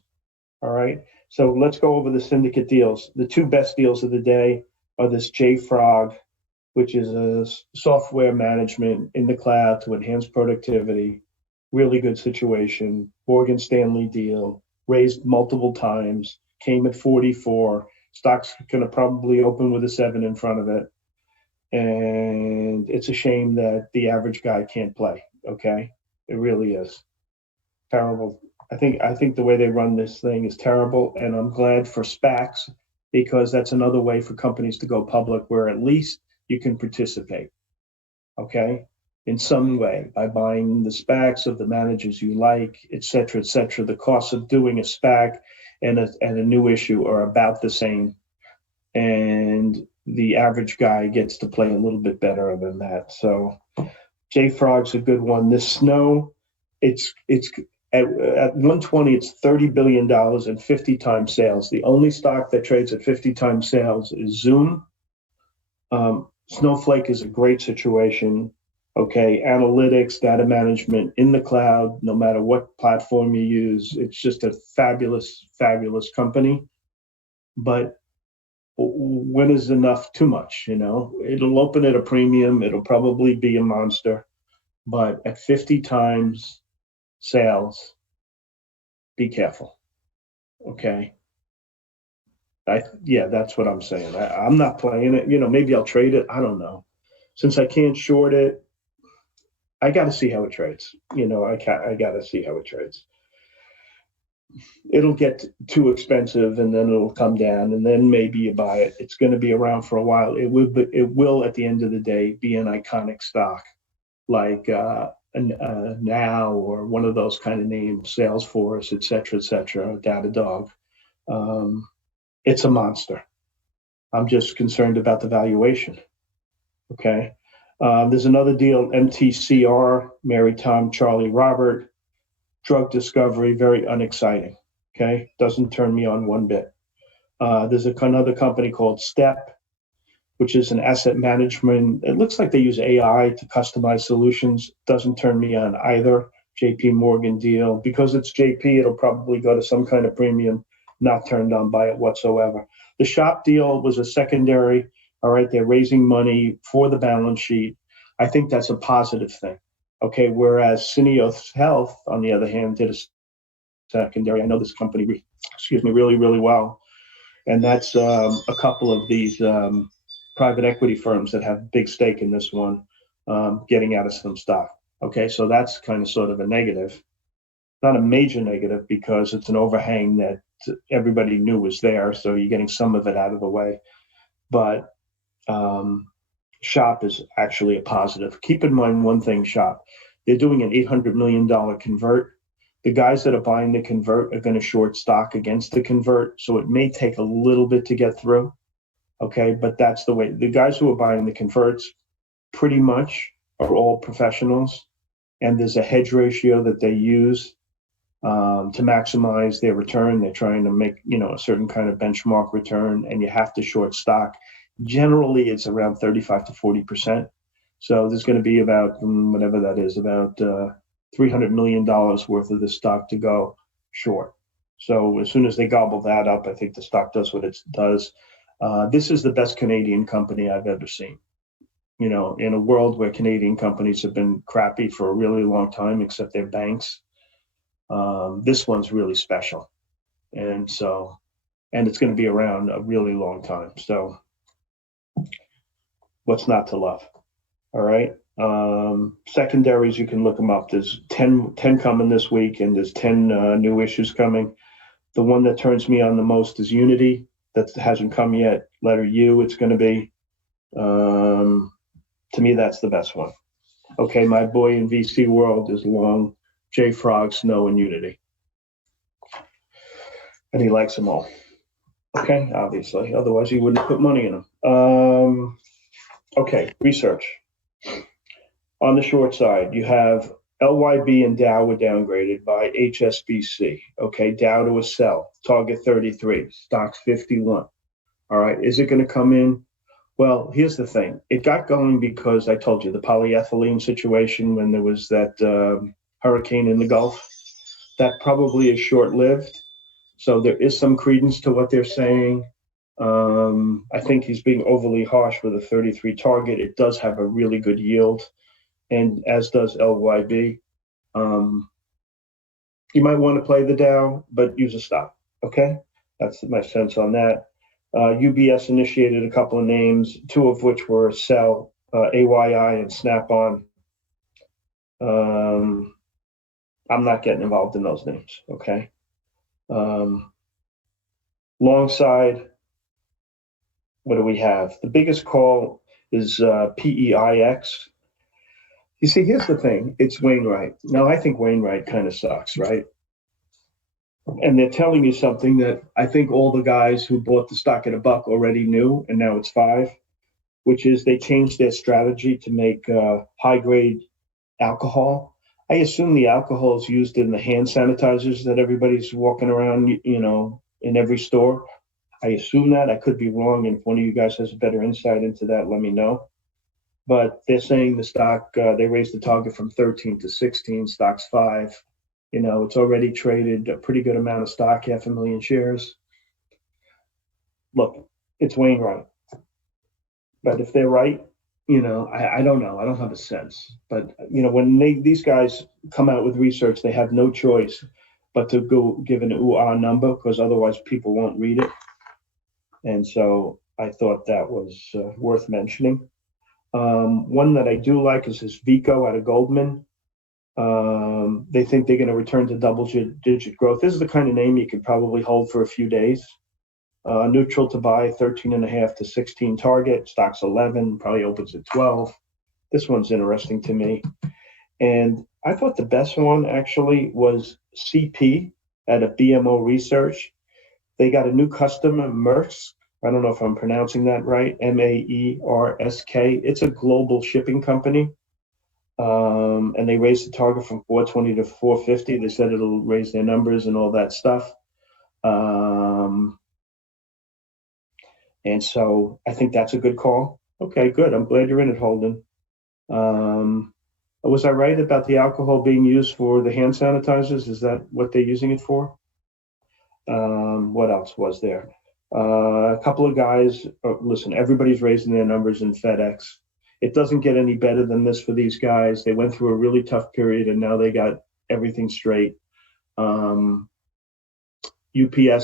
All right. So let's go over the syndicate deals. The two best deals of the day are this JFrog, which is a software management in the cloud to enhance productivity. Really good situation. Morgan Stanley deal, raised multiple times, came at 44. Stock's going to probably open with a 7 in front of it. And it's a shame that the average guy can't play. Okay. It really is terrible. I think the way they run this thing is terrible. And I'm glad for SPACs, because that's another way for companies to go public where at least you can participate. Okay. In some way, by buying the SPACs of the managers you like, et cetera, et cetera. The cost of doing a SPAC and a new issue are about the same. And the average guy gets to play a little bit better than that. So JFrog's a good one. This snow, it's at 120, it's $30 billion and 50 times sales. The only stock that trades at 50 times sales is Zoom. Snowflake is a great situation. Okay, analytics, data management in the cloud, no matter what platform you use, it's just a fabulous, fabulous company. But when is enough too much? It'll open at a premium. It'll probably be a monster. But at 50 times sales, be careful. Okay. That's what I'm saying. I'm not playing it. Maybe I'll trade it. I don't know. Since I can't short it, I got to see how it trades. I got to see how it trades. It'll get too expensive, and then it'll come down, and then maybe you buy it. It's going to be around for a while. It will at the end of the day be an iconic stock, like Now, or one of those kind of names, Salesforce, et cetera, Datadog. It's a monster. I'm just concerned about the valuation. Okay. There's another deal, MTCR, Mary, Tom, Charlie, Robert, drug discovery, very unexciting. Okay. Doesn't turn me on one bit. There's another company called Step, which is an asset management. It looks like they use AI to customize solutions. Doesn't turn me on either. JP Morgan deal. Because it's JP, it'll probably go to some kind of premium. Not turned on by it whatsoever. The Shop deal was a secondary. All right, they're raising money for the balance sheet. I think that's a positive thing. Okay, whereas Syneos Health, on the other hand, did a secondary. I know this company, really, really well. And that's a couple of these private equity firms that have big stake in this one. getting out of some stock. Okay, so that's kind of sort of a negative, not a major negative because it's an overhang that everybody knew was there. So you're getting some of it out of the way. But SHOP is actually a positive. Keep in mind one thing, SHOP. They're doing an $800 million convert. The guys that are buying the convert are going to short stock against the convert. So it may take a little bit to get through. Okay, but that's the way. The guys who are buying the converts pretty much are all professionals. And there's a hedge ratio that they use to maximize their return. They're trying to make, a certain kind of benchmark return, and you have to short stock. Generally, it's around 35 to 40%. So there's going to be about whatever that is, about $300 million worth of the stock to go short. So as soon as they gobble that up, I think the stock does what it does. This is the best Canadian company I've ever seen. In a world where Canadian companies have been crappy for a really long time, except their banks. This one's really special. And it's going to be around a really long time. So what's not to love? All right. Secondaries, you can look them up. There's 10 coming this week, and there's 10 new issues coming. The one that turns me on the most is Unity. That hasn't come yet. Letter U, it's going to be. To me, that's the best one. Okay, my boy in VC world is long JFrog, Snow, and Unity. And he likes them all. Okay, obviously. Otherwise, he wouldn't put money in them. Okay, research. On the short side, you have LYB and Dow were downgraded by HSBC. Okay, Dow to a sell, target 33, stocks 51. All right, is it going to come in? Well, here's the thing. It got going because I told you the polyethylene situation when there was that hurricane in the Gulf. That probably is short-lived. So there is some credence to what they're saying. I think he's being overly harsh with a 33 target. It does have a really good yield, and as does LYB. You might want to play the Dow, but use a stop. Okay, that's my sense on that. UBS initiated a couple of names, two of which were sell, AYI and Snap-on. I'm not getting involved in those names. Okay. Long side, what do we have? The biggest call is PEIX. You see, here's the thing. It's Wainwright. Now, I think Wainwright kind of sucks, right? And they're telling you something that I think all the guys who bought the stock at $1 already knew, and now it's $5, which is they changed their strategy to make high-grade alcohol. I assume the alcohol is used in the hand sanitizers that everybody's walking around, in every store. I assume that. I could be wrong, and if one of you guys has a better insight into that, let me know. But they're saying the stock, they raised the target from 13 to 16, stock's 5. It's already traded a pretty good amount of stock, 500,000 shares. Look, it's Wainwright. But if they're right, I don't know. I don't have a sense. But, when these guys come out with research, they have no choice but to go give an ooh-ah number because otherwise people won't read it. And so I thought that was worth mentioning. One that I do like is this Vico out of Goldman. They think they're going to return to double-digit growth. This is the kind of name you could probably hold for a few days. Neutral to buy, 13.5 to 16 target. Stock's 11, probably opens at 12. This one's interesting to me. And I thought the best one actually was CP out of BMO Research. They got a new customer, Maersk. I don't know if I'm pronouncing that right, Maersk. It's a global shipping company. And they raised the target from 420 to 450. They said it'll raise their numbers and all that stuff. And so I think that's a good call. Okay, good. I'm glad you're in it, Holden. Was I right about the alcohol being used for the hand sanitizers? Is that what they're using it for? What else was there? A couple of guys, listen, everybody's raising their numbers in FedEx. It doesn't get any better than this for these guys. They went through a really tough period and now they got everything straight. UPS,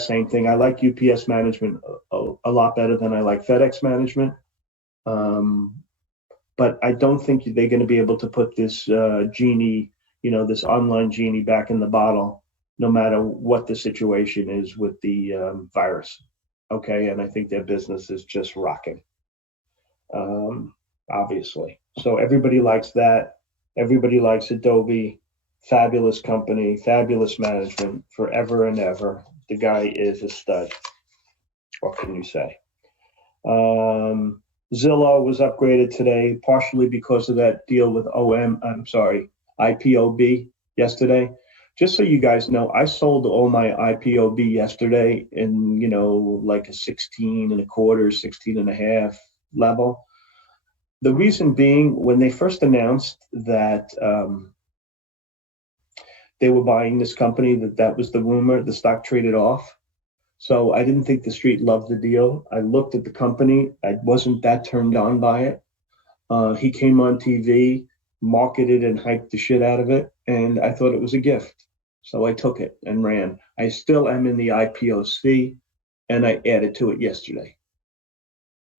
same thing. I like UPS management a lot better than I like FedEx management. but I don't think they're going to be able to put this genie, this online genie back in the bottle, no matter what the situation is with the virus. Okay, and I think their business is just rocking, obviously. So everybody likes that. Everybody likes Adobe. Fabulous company, fabulous management, forever and ever. The guy is a stud. What can you say? Zillow was upgraded today, partially because of that deal with IPOB yesterday. Just so you guys know, I sold all my IPOB yesterday in, like a 16 and a quarter, 16 and a half level. The reason being, when they first announced that they were buying this company, that was the rumor, the stock traded off. So I didn't think the street loved the deal. I looked at the company. I wasn't that turned on by it. He came on TV, marketed and hyped the shit out of it, and I thought it was a gift. So I took it and ran. I still am in the IPOC, and I added to it yesterday.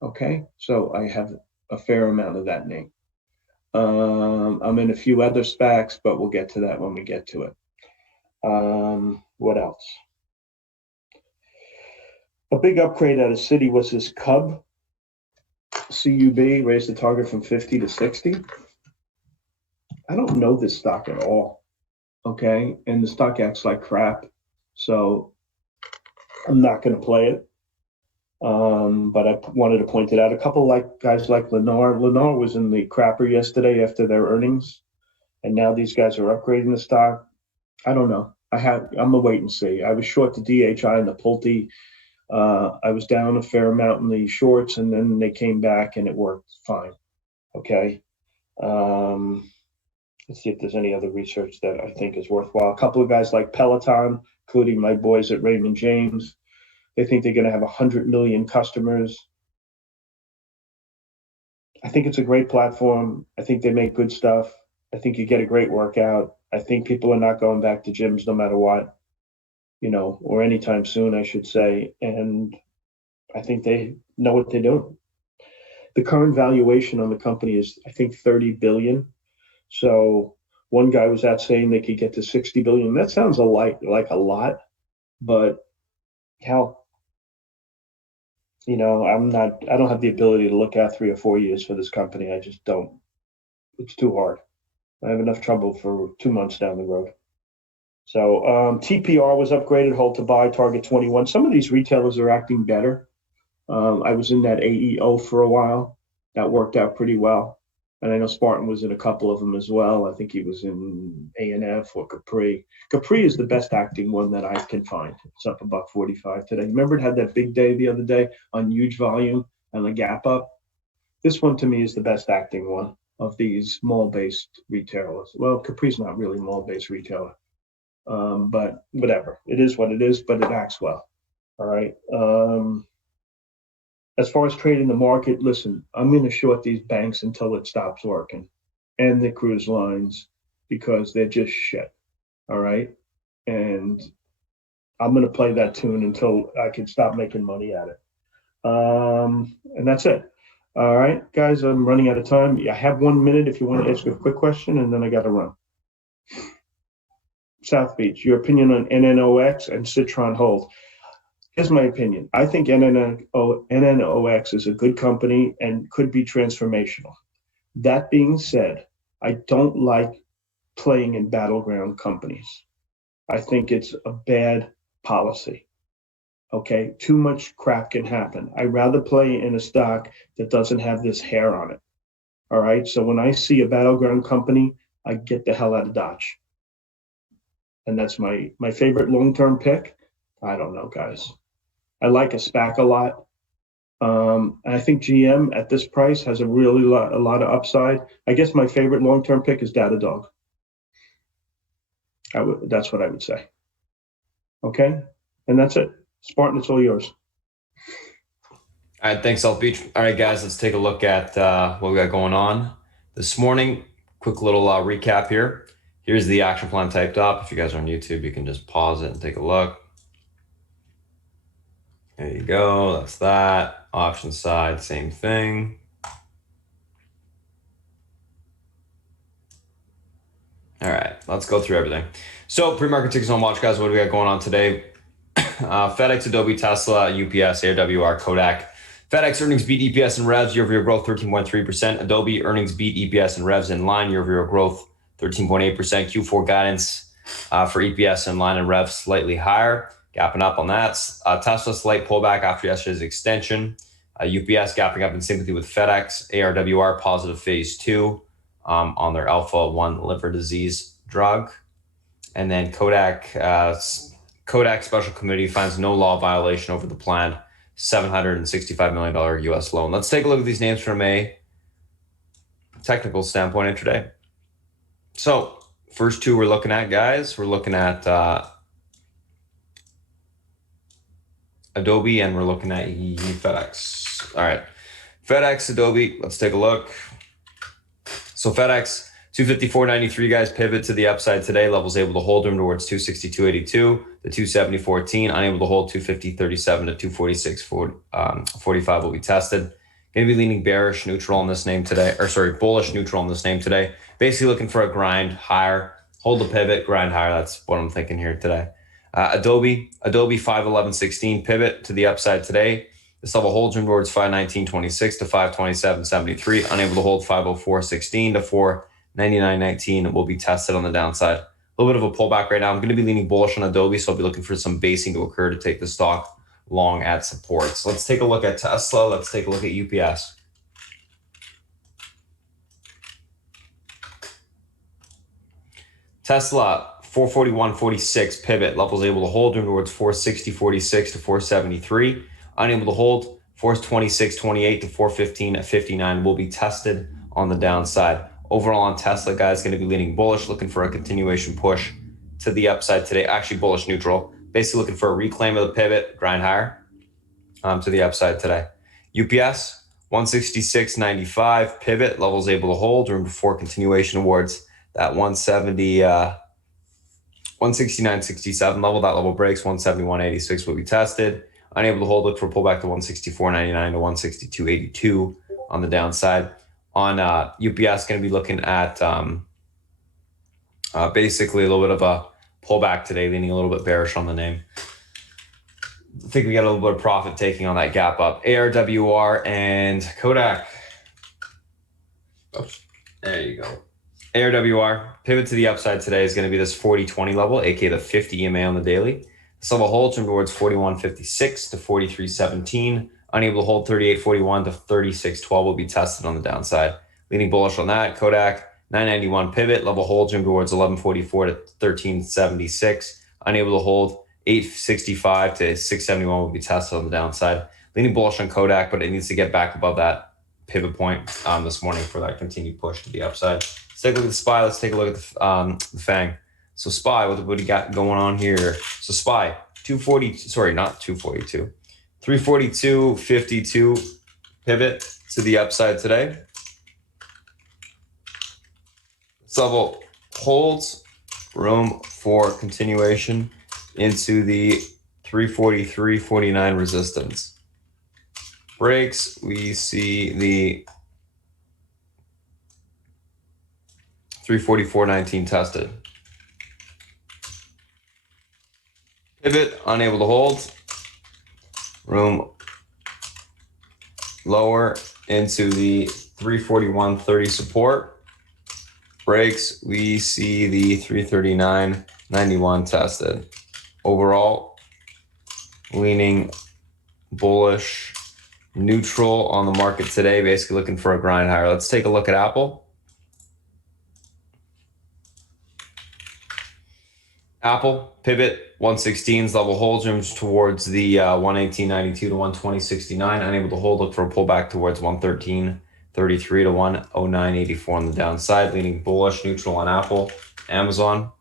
Okay, so I have a fair amount of that name. I'm in a few other SPACs, but we'll get to that when we get to it. What else? A big upgrade out of Citi was this CUB, CUB, raised the target from 50 to 60. I don't know this stock at all, okay? And the stock acts like crap, so I'm not going to play it. But I wanted to point it out. A couple guys like Lennar. Lennar was in the crapper yesterday after their earnings, and now these guys are upgrading the stock. I don't know. I'm a wait and see. I was short the DHI and the Pulte. I was down a fair amount in the shorts, and then they came back and it worked fine. Okay. Let's see if there's any other research that I think is worthwhile. A couple of guys like Peloton, including my boys at Raymond James, they think they're going to have 100 million customers. I think it's a great platform. I think they make good stuff. I think you get a great workout. I think people are not going back to gyms no matter what, or anytime soon, I should say. And I think they know what they're doing. The current valuation on the company is, I think, 30 billion. So one guy was out saying they could get to 60 billion. That sounds like a lot, but hell, I don't have the ability to look out 3 or 4 years for this company. I just don't. It's too hard. I have enough trouble for 2 months down the road. So TPR was upgraded, hold to buy, target 21. Some of these retailers are acting better. I was in that AEO for a while. That worked out pretty well. And I know Spartan was in a couple of them as well. I think he was in ANF or Capri. Capri is the best acting one that I can find. It's up about 45 today. Remember it had that big day the other day on huge volume and the gap up? This one to me is the best acting one of these mall-based retailers. Well, Capri's not really a mall-based retailer, but whatever. It is what it is, but it acts well. All right. As far as trading the market, listen, I'm going to short these banks until it stops working, and the cruise lines, because they're just shit. All right. And I'm going to play that tune until I can stop making money at it. And that's it. All right, guys, I'm running out of time. I have 1 minute if you want to ask a quick question, and then I got to run. South Beach, your opinion on NNOX and Citron Hold. Here's my opinion. I think NNOX is a good company and could be transformational. That being said, I don't like playing in battleground companies. I think it's a bad policy. Okay, too much crap can happen. I'd rather play in a stock that doesn't have this hair on it. All right, so when I see a battleground company, I get the hell out of Dodge. And that's my favorite long-term pick. I don't know, guys. I like a SPAC a lot. And I think GM at this price has a lot of upside. I guess my favorite long-term pick is Datadog. That's what I would say. Okay, and that's it. Spartan, it's all yours. All right, thanks, South Beach. All right, guys, let's take a look at what we got going on this morning. Quick little recap here. Here's the action plan typed up. If you guys are on YouTube, you can just pause it and take a look. There you go. That's that. Option side, same thing. All right, let's go through everything. So pre-market tickers on watch, guys. What do we got going on today? FedEx, Adobe, Tesla, UPS, AWR, Kodak. FedEx earnings beat EPS and revs, year-over-year growth 13.3%. Adobe earnings beat EPS and revs in line, year-over-year growth 13.8%. Q4 guidance for EPS in line and revs slightly higher, gapping up on that. Tesla slight pullback after yesterday's extension. UPS gapping up in sympathy with FedEx. ARWR positive phase 2 on their alpha-1 liver disease drug. And then Kodak Special Committee finds no law violation over the planned $765 million U.S. loan. Let's take a look at these names from a technical standpoint intraday. So first two we're looking at, guys, we're looking at Adobe and we're looking at FedEx. All right, FedEx, Adobe, let's take a look. So FedEx, 254.93, guys, pivot to the upside today. Levels able to hold them towards 262.82 to 270.14. Unable to hold 250.37 to 246.45 will be tested. Going to be leaning bearish neutral on this name today, or sorry, bullish neutral on this name today. Basically looking for a grind higher, hold the pivot, grind higher. That's what I'm thinking here today. Adobe 511.16 pivot to the upside today. This level holds room towards 519.26 to 527.73. Unable to hold 504.16 to 499.19 will be tested on the downside. A little bit of a pullback right now. I'm going to be leaning bullish on Adobe, so I'll be looking for some basing to occur to take the stock long at support. So let's take a look at Tesla. Let's take a look at UPS. Tesla, 441.46 pivot. Levels able to hold room towards 460.46 to 473. Unable to hold 426.28 to 415.59 will be tested on the downside. Overall on Tesla, guys, going to be leaning bullish, looking for a continuation push to the upside today. Actually, bullish neutral. Basically looking for a reclaim of the pivot, grind higher to the upside today. UPS, 166.95 pivot. Levels able to hold, room for continuation towards that 169.67 level. That level breaks, 171.86 will be tested. Unable to hold, look for pullback to 164.99 to 162.82 on the downside. On UPS, going to be looking at basically a little bit of a pullback today, leaning a little bit bearish on the name. I think we got a little bit of profit taking on that gap up. ARWR and Kodak. Oops, there you go. ARWR, pivot to the upside today is going to be this 40-20 level, aka the 50 EMA on the daily. This level holds from towards 41.56 to 43.17. Unable to hold 38.41 to 36.12 will be tested on the downside. Leaning bullish on that. Kodak, 991 pivot. Level holds room towards 11.44 to 13.76. Unable to hold 8.65 to 6.71 will be tested on the downside. Leaning bullish on Kodak, but it needs to get back above that pivot point this morning for that continued push to the upside. Let's take a look at the SPY. Let's take a look at the FANG. So SPY, what do you got going on here? So SPY, 342.52 pivot to the upside today. This level holds room for continuation into the 343.49 resistance. Breaks, we see the 344.19 tested. Pivot, unable to hold. Room lower into the 341.30 support. Breaks, we see the 339.91 tested. Overall, leaning bullish, neutral on the market today, basically looking for a grind higher. Let's take a look at Apple. Apple, pivot, 116s, level holds rooms towards the 118.92 to 120.69. Unable to hold, look for a pullback towards 113.33 to 109.84 on the downside. Leaning bullish, neutral on Apple. Amazon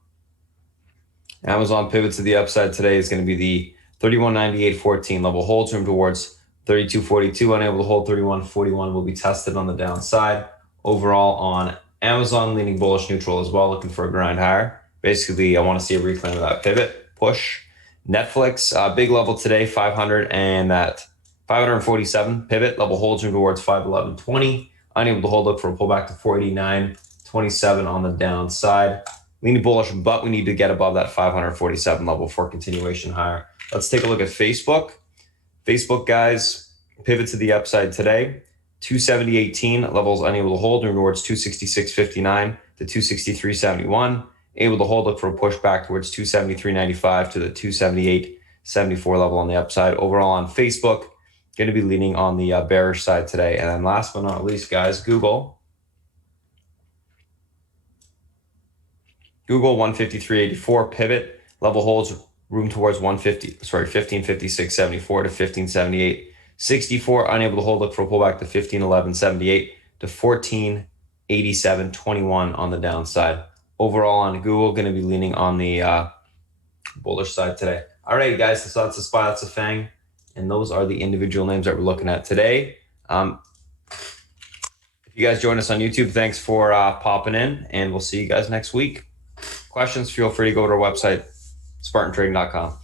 pivot to the upside today is going to be the 31.98.14 level holds room towards 32.42. Unable to hold 31.41 will be tested on the downside. Overall on Amazon, leaning bullish, neutral as well, looking for a grind higher. Basically, I want to see a reclaim of that pivot push. Netflix, big level today, 500 and that 547 pivot level holds room towards 511.20. Unable to hold, look for a pullback to 489.27 on the downside. leaning bullish, but we need to get above that 547 level for continuation higher. Let's take a look at Facebook. Facebook, guys, pivot to the upside today. 270.18 levels unable to hold, towards 266.59 to 263.71. Able to hold, look for a pushback towards 273.95 to the 278.74 level on the upside. Overall on Facebook, going to be leaning on the bearish side today. And then last but not least, guys, Google 153.84 pivot level holds, room towards 1556.74 to 1578.64. Unable to hold, look for a pullback to 1511.78 to 1487.21 on the downside. Overall on Google, going to be leaning on the bullish side today. All right, guys, so that's a SPY, that's a FANG, and those are the individual names that we're looking at today. If you guys join us on YouTube, thanks for popping in, and we'll see you guys next week. Questions, feel free to go to our website, spartantrading.com.